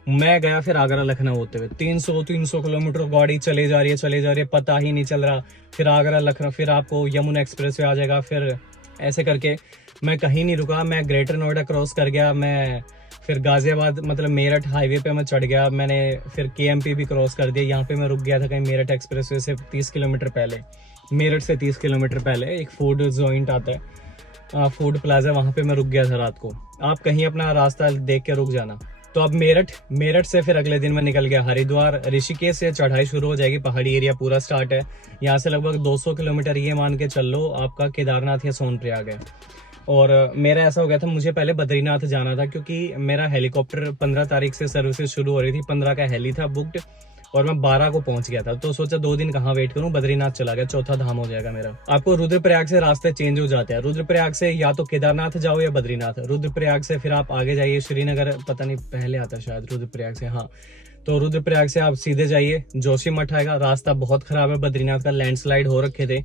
मैं गया फिर आगरा लखनऊ होते हुए, 300 किलोमीटर गाड़ी चले जा रही है, पता ही नहीं चल रहा। फिर आगरा लखनऊ, फिर आपको यमुना एक्सप्रेस वे आ जाएगा, फिर ऐसे करके मैं कहीं नहीं रुका। मैं ग्रेटर नोएडा क्रॉस कर गया, मैं फिर गाजियाबाद मतलब मेरठ हाईवे पे मैं चढ़ गया, मैंने फिर KMP भी क्रॉस कर दिया। यहाँ पे मैं रुक गया था कहीं मेरठ एक्सप्रेस वे से 30 किलोमीटर पहले, मेरठ से 30 किलोमीटर पहले एक फूड जॉइंट आता है, फूड प्लाजा, वहाँ पे मैं रुक गया था रात को। आप कहीं अपना रास्ता देख के रुक जाना। तो अब मेरठ से फिर अगले दिन मैं निकल गया हरिद्वार। ऋषिकेश से चढ़ाई शुरू हो जाएगी, पहाड़ी एरिया पूरा स्टार्ट है। यहाँ से लगभग 200 किलोमीटर ये मान के चल लो आपका केदारनाथ या सोनप्रयाग है। और मेरा ऐसा हो गया था, मुझे पहले बद्रीनाथ जाना था, क्योंकि मेरा हेलीकॉप्टर 15 तारीख से सर्विसेज शुरू हो रही थी, 15 का हेली था बुक्ड, और मैं 12 को पहुंच गया था। तो सोचा 2 दिन कहाँ वेट करूं, बद्रीनाथ चला गया, चौथा धाम हो जाएगा मेरा। आपको रुद्रप्रयाग से रास्ते चेंज हो जाते हैं। रुद्रप्रयाग से या तो केदारनाथ जाओ या बद्रीनाथ। रुद्रप्रयाग से फिर आप आगे जाइए, श्रीनगर पता नहीं पहले आता शायद रुद्रप्रयाग से, हाँ। तो रुद्रप्रयाग से आप सीधे जाइए, जोशीमठ आएगा। रास्ता बहुत खराब है, बद्रीनाथ का लैंडस्लाइड हो रखे थे,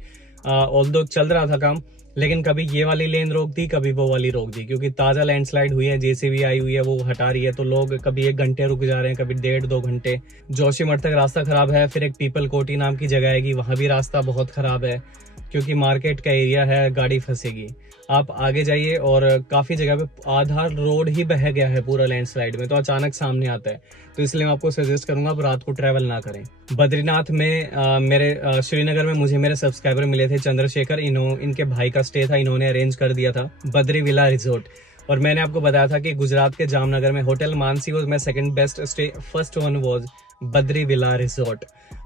ऑल्दो चल रहा था काम, लेकिन कभी ये वाली लेन रोक दी, कभी वो वाली रोक दी, क्योंकि ताज़ा लैंडस्लाइड हुई है, जेसीबी आई हुई है, वो हटा रही है, तो लोग कभी 1 घंटे रुक जा रहे हैं, कभी 1.5-2 घंटे। जोशीमठ तक रास्ता खराब है। फिर एक पीपल कोटी नाम की जगह आएगी, वहाँ भी रास्ता बहुत खराब है, क्योंकि मार्केट का एरिया है, गाड़ी फंसेगी। आप आगे जाइए और काफ़ी जगह पे आधा रोड ही बह गया है पूरा लैंडस्लाइड में, तो अचानक सामने आता है। तो इसलिए मैं आपको सजेस्ट करूंगा आप रात को ट्रैवल ना करें। बद्रीनाथ में मेरे श्रीनगर में मुझे मेरे सब्सक्राइबर मिले थे, चंद्रशेखर। इनके भाई का स्टे था, इन्होंने अरेंज कर दिया था, बद्री विला रिजोर्ट। और मैंने आपको बताया था कि गुजरात के जामनगर में hotel Mansi was my second best stay, first one was Badri villa resort.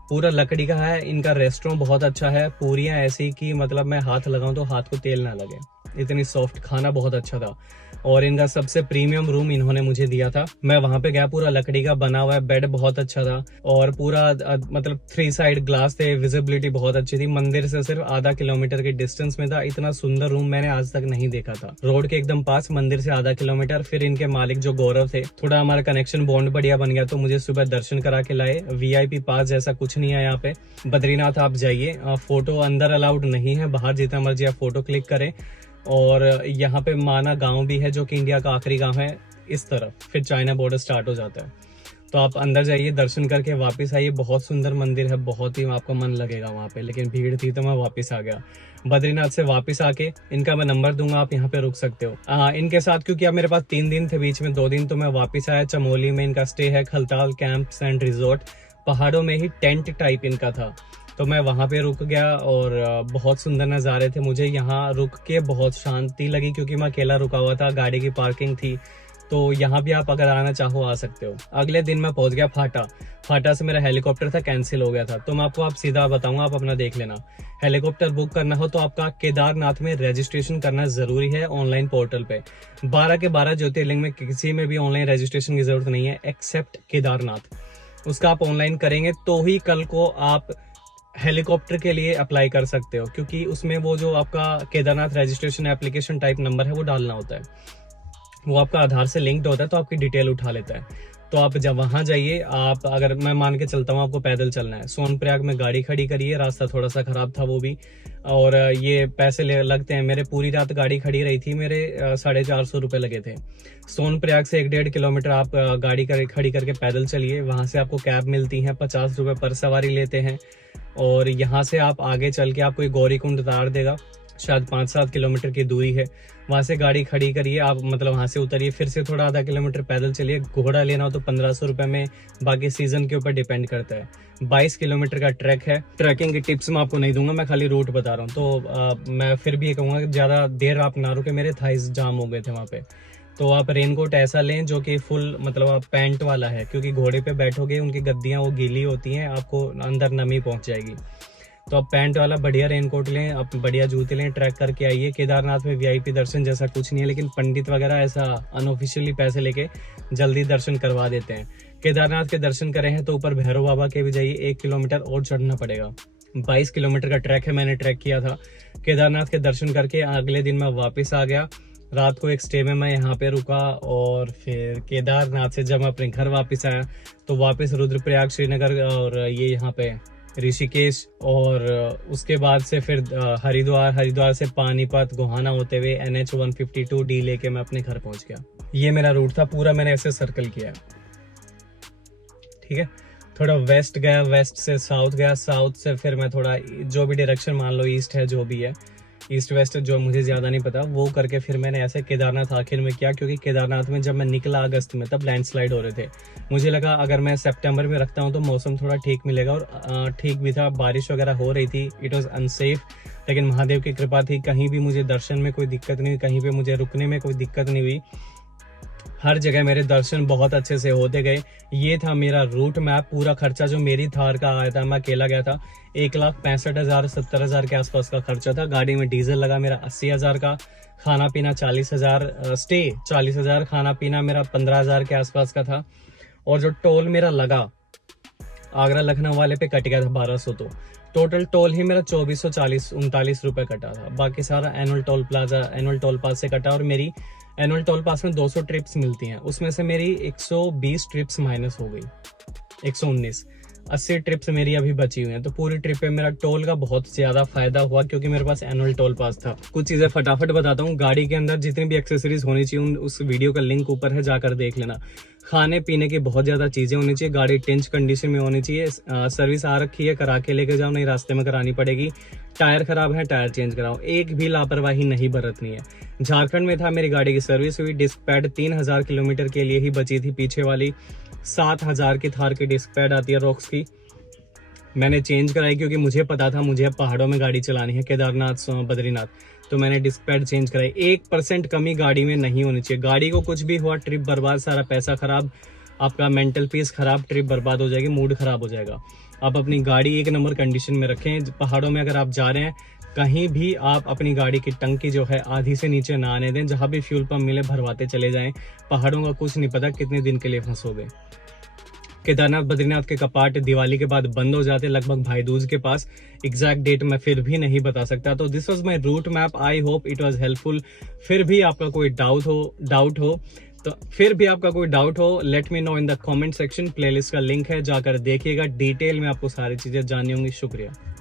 पूरा लकड़ी का है, इनका रेस्टोरेंट बहुत अच्छा है, पूरियां ऐसी कि मतलब मैं हाथ लगाऊं तो हाथ को तेल ना लगे, इतनी सॉफ्ट, खाना बहुत अच्छा था। और इनका सबसे प्रीमियम रूम इन्होंने मुझे दिया था। मैं वहां पे गया, पूरा लकड़ी का बना हुआ है, बेड बहुत अच्छा था, और पूरा मतलब 3 साइड ग्लास थे, विजिबिलिटी बहुत अच्छी थी। मंदिर से सिर्फ आधा किलोमीटर के डिस्टेंस में था। इतना सुंदर रूम मैंने आज तक नहीं देखा था। रोड के एकदम पास, मंदिर से आधा किलोमीटर। फिर इनके मालिक जो गौरव थे, थोड़ा हमारा कनेक्शन बॉन्ड बढ़िया बन गया, तो मुझे सुबह दर्शन करा के लाए। VIP पास जैसा कुछ नहीं है यहाँ पे। बद्रीनाथ आप जाइए, फोटो अंदर अलाउड नहीं है, बाहर जितना मर्जी आप फोटो क्लिक करें। और यहाँ पे माना गांव भी है, जो कि इंडिया का आखिरी गांव है इस तरफ, फिर चाइना बॉर्डर स्टार्ट हो जाता है। तो आप अंदर जाइए, दर्शन करके वापस आइए। बहुत सुंदर मंदिर है, बहुत ही आपका मन लगेगा वहाँ पे, लेकिन भीड़ थी तो मैं वापस आ गया। बद्रीनाथ से वापस आके इनका मैं नंबर दूंगा, आप यहाँ पे रुक सकते हो इनके साथ, क्योंकि अब मेरे पास 3 दिन थे, बीच में 2 दिन, तो मैं वापस आया। चमोली में इनका स्टे है, खलताल कैंप्स एंड रिजोर्ट, पहाड़ों में ही टेंट टाइप इनका था, तो मैं वहाँ पे रुक गया। और बहुत सुंदर नज़ारे थे। मुझे यहाँ रुक के बहुत शांति लगी, क्योंकि मैं अकेला रुका हुआ था, गाड़ी की पार्किंग थी। तो यहाँ भी आप अगर आना चाहो आ सकते हो। अगले दिन मैं पहुँच गया फाटा से मेरा हेलीकॉप्टर था, कैंसिल हो गया था। तो मैं आपको सीधा बताऊंगा, आप अपना देख लेना। हेलीकॉप्टर बुक करना हो तो आपका केदारनाथ में रजिस्ट्रेशन करना जरूरी है ऑनलाइन पोर्टल पे। 12 के 12 ज्योतिर्लिंग में किसी में भी ऑनलाइन रजिस्ट्रेशन की जरूरत नहीं है, एक्सेप्ट केदारनाथ। उसका आप ऑनलाइन करेंगे तो ही कल को आप हेलीकॉप्टर के लिए अप्लाई कर सकते हो, क्योंकि उसमें वो जो आपका Kedarnath registration application type number है वो डालना होता है, वो आपका आधार से लिंक्ड होता है, तो आपकी डिटेल उठा लेता है। तो आप जब वहां जाइए, आप अगर मैं मान के चलता हूँ आपको पैदल चलना है, सोनप्रयाग में गाड़ी खड़ी करिए, रास्ता थोड़ा सा खराब था वो भी, और ये पैसे लगते हैं। मेरे पूरी रात गाड़ी खड़ी रही थी, मेरे 450 रुपये लगे थे। सोनप्रयाग से 1-1.5 किलोमीटर आप गाड़ी खड़ी करके पैदल चलिए, वहां से आपको कैब मिलती है, 50 रुपये पर सवारी लेते हैं। और यहाँ से आप आगे चल के आपको गौरीकुंड उतार देगा, शायद 5-7 किलोमीटर की दूरी है। वहां से गाड़ी खड़ी करिए, आप मतलब वहां से उतरिए, फिर से थोड़ा आधा किलोमीटर पैदल चलिए। घोड़ा लेना हो तो 1500 रुपये में, बाकी सीजन के ऊपर डिपेंड करता है। 22 किलोमीटर का ट्रैक है। ट्रैकिंग की टिप्स मैं आपको नहीं दूंगा, मैं खाली रूट बता रहा हूँ। तो मैं फिर भी ये कहूँगा कि ज़्यादा देर आप ना रुके, मेरे थाइस जाम हो गए थे वहाँ पे। तो आप रेनकोट ऐसा लें जो कि फुल मतलब आप पैंट वाला है, क्योंकि घोड़े पे बैठोगे उनकी गद्दियाँ वो गीली होती हैं, आपको अंदर नमी पहुँच जाएगी। तो आप पैंट वाला बढ़िया रेनकोट लें, आप बढ़िया जूते लें, ट्रैक करके आइए। केदारनाथ में VIP दर्शन जैसा कुछ नहीं है, लेकिन पंडित वगैरह ऐसा अनऑफिशियली पैसे लेके जल्दी दर्शन करवा देते हैं। केदारनाथ के दर्शन करें हैं तो ऊपर भैरव बाबा के भी जाइए, 1 किलोमीटर और चढ़ना पड़ेगा। 22 किलोमीटर का ट्रैक है, मैंने ट्रैक किया था। केदारनाथ के दर्शन करके अगले दिन मैं वापस आ गया। रात को एक स्टे में मैं यहाँ पे रुका, और फिर केदारनाथ से जब मैं अपने घर वापस आया तो वापस रुद्रप्रयाग, श्रीनगर, और ये यहाँ पे ऋषिकेश, और उसके बाद से फिर हरिद्वार से पानीपत, गोहाना होते हुए NH 152D लेके मैं अपने घर पहुंच गया। ये मेरा रूट था पूरा, मैंने ऐसे सर्कल किया। ठीक है, थोड़ा वेस्ट गया, वेस्ट से साउथ गया, साउथ से फिर मैं थोड़ा जो भी डायरेक्शन मान लो ईस्ट है, जो भी है ईस्ट वेस्ट, जो मुझे ज़्यादा नहीं पता, वो करके फिर मैंने ऐसे केदारनाथ आखिर में किया। क्योंकि केदारनाथ में जब मैं निकला अगस्त में, तब लैंडस्लाइड हो रहे थे। मुझे लगा अगर मैं सितंबर में रखता हूँ तो मौसम थोड़ा ठीक मिलेगा, और ठीक भी था, बारिश वगैरह हो रही थी। इट वॉज अनसेफ, लेकिन महादेव की कृपा थी, कहीं भी मुझे दर्शन में कोई दिक्कत नहीं, कहीं पे मुझे रुकने में कोई दिक्कत नहीं हुई। हर जगह मेरे दर्शन बहुत अच्छे से होते गए। ये था मेरा रूट मैप। पूरा खर्चा जो मेरी थार का आया था, मैं अकेला गया था, 1,65,000 70,000 के आसपास का खर्चा था। गाड़ी में डीजल लगा मेरा 80,000 का, खाना पीना 40,000, स्टे 40,000, खाना पीना मेरा 15,000 के आसपास का था। और जो टोल मेरा लगा आगरा लखनऊ वाले पे कट गया था 1200, तो टोटल टोल ही मेरा 2439 रुपये कटा था। बाकी सारा एनुअल टोल पास से कटा, और मेरी एनुअल टोल पास में 200 ट्रिप्स मिलती हैं, उसमें से मेरी 120 ट्रिप्स माइनस हो गई, 119। 80 ट्रिप्स मेरी अभी बची हुई हैं। तो पूरी ट्रिप पे मेरा टोल का बहुत ज्यादा फायदा हुआ क्योंकि मेरे पास एनुअल टोल पास था। कुछ चीजें फटाफट बताता हूँ। गाड़ी के अंदर जितनी भी एक्सेसरीज होनी चाहिए उस वीडियो का लिंक ऊपर है, जाकर देख लेना। खाने पीने की बहुत ज्यादा चीजें होनी चाहिए, गाड़ी टेंच कंडीशन में होनी चाहिए। सर्विस आ रखी है, करा के लेके जाओ, नहीं रास्ते में करानी पड़ेगी। टायर खराब है, टायर चेंज कराओ, एक भी लापरवाही नहीं बरतनी है। झारखंड में था, मेरी गाड़ी की सर्विस हुई। डिस्क पैड 3000 किलोमीटर के लिए ही बची थी पीछे वाली। 7000 की थार की डिस्क पैड आती है रॉक्स की, मैंने चेंज कराई क्योंकि मुझे पता था मुझे अब पहाड़ों में गाड़ी चलानी है, केदारनाथ बद्रीनाथ। तो मैंने डिस्क पैड चेंज कराई। 1% कमी गाड़ी में नहीं होनी चाहिए। गाड़ी को कुछ भी हुआ, ट्रिप बर्बाद, सारा पैसा खराब, आपका मेंटल पीस खराब, ट्रिप बर्बाद हो जाएगी, मूड खराब हो जाएगा। आप अपनी गाड़ी एक नंबर कंडीशन में रखें। पहाड़ों में अगर आप जा रहे हैं, कहीं भी आप अपनी गाड़ी की टंकी जो है आधी से नीचे ना आने दें। जहां भी फ्यूल पंप मिले भरवाते चले जाएं। पहाड़ों का कुछ नहीं पता कितने दिन के लिए फंसोगे। केदारनाथ बद्रीनाथ के कपाट दिवाली के बाद बंद हो जाते, लगभग भाई दूज के पास। एग्जैक्ट डेट मैं फिर भी नहीं बता सकता। तो this was my route map, I hope it was helpful. फिर भी आपका कोई डाउट हो let me know in the comment section. Playlist का लिंक है, जाकर देखिएगा। डिटेल में आपको सारी चीजें जाननी होंगी। शुक्रिया।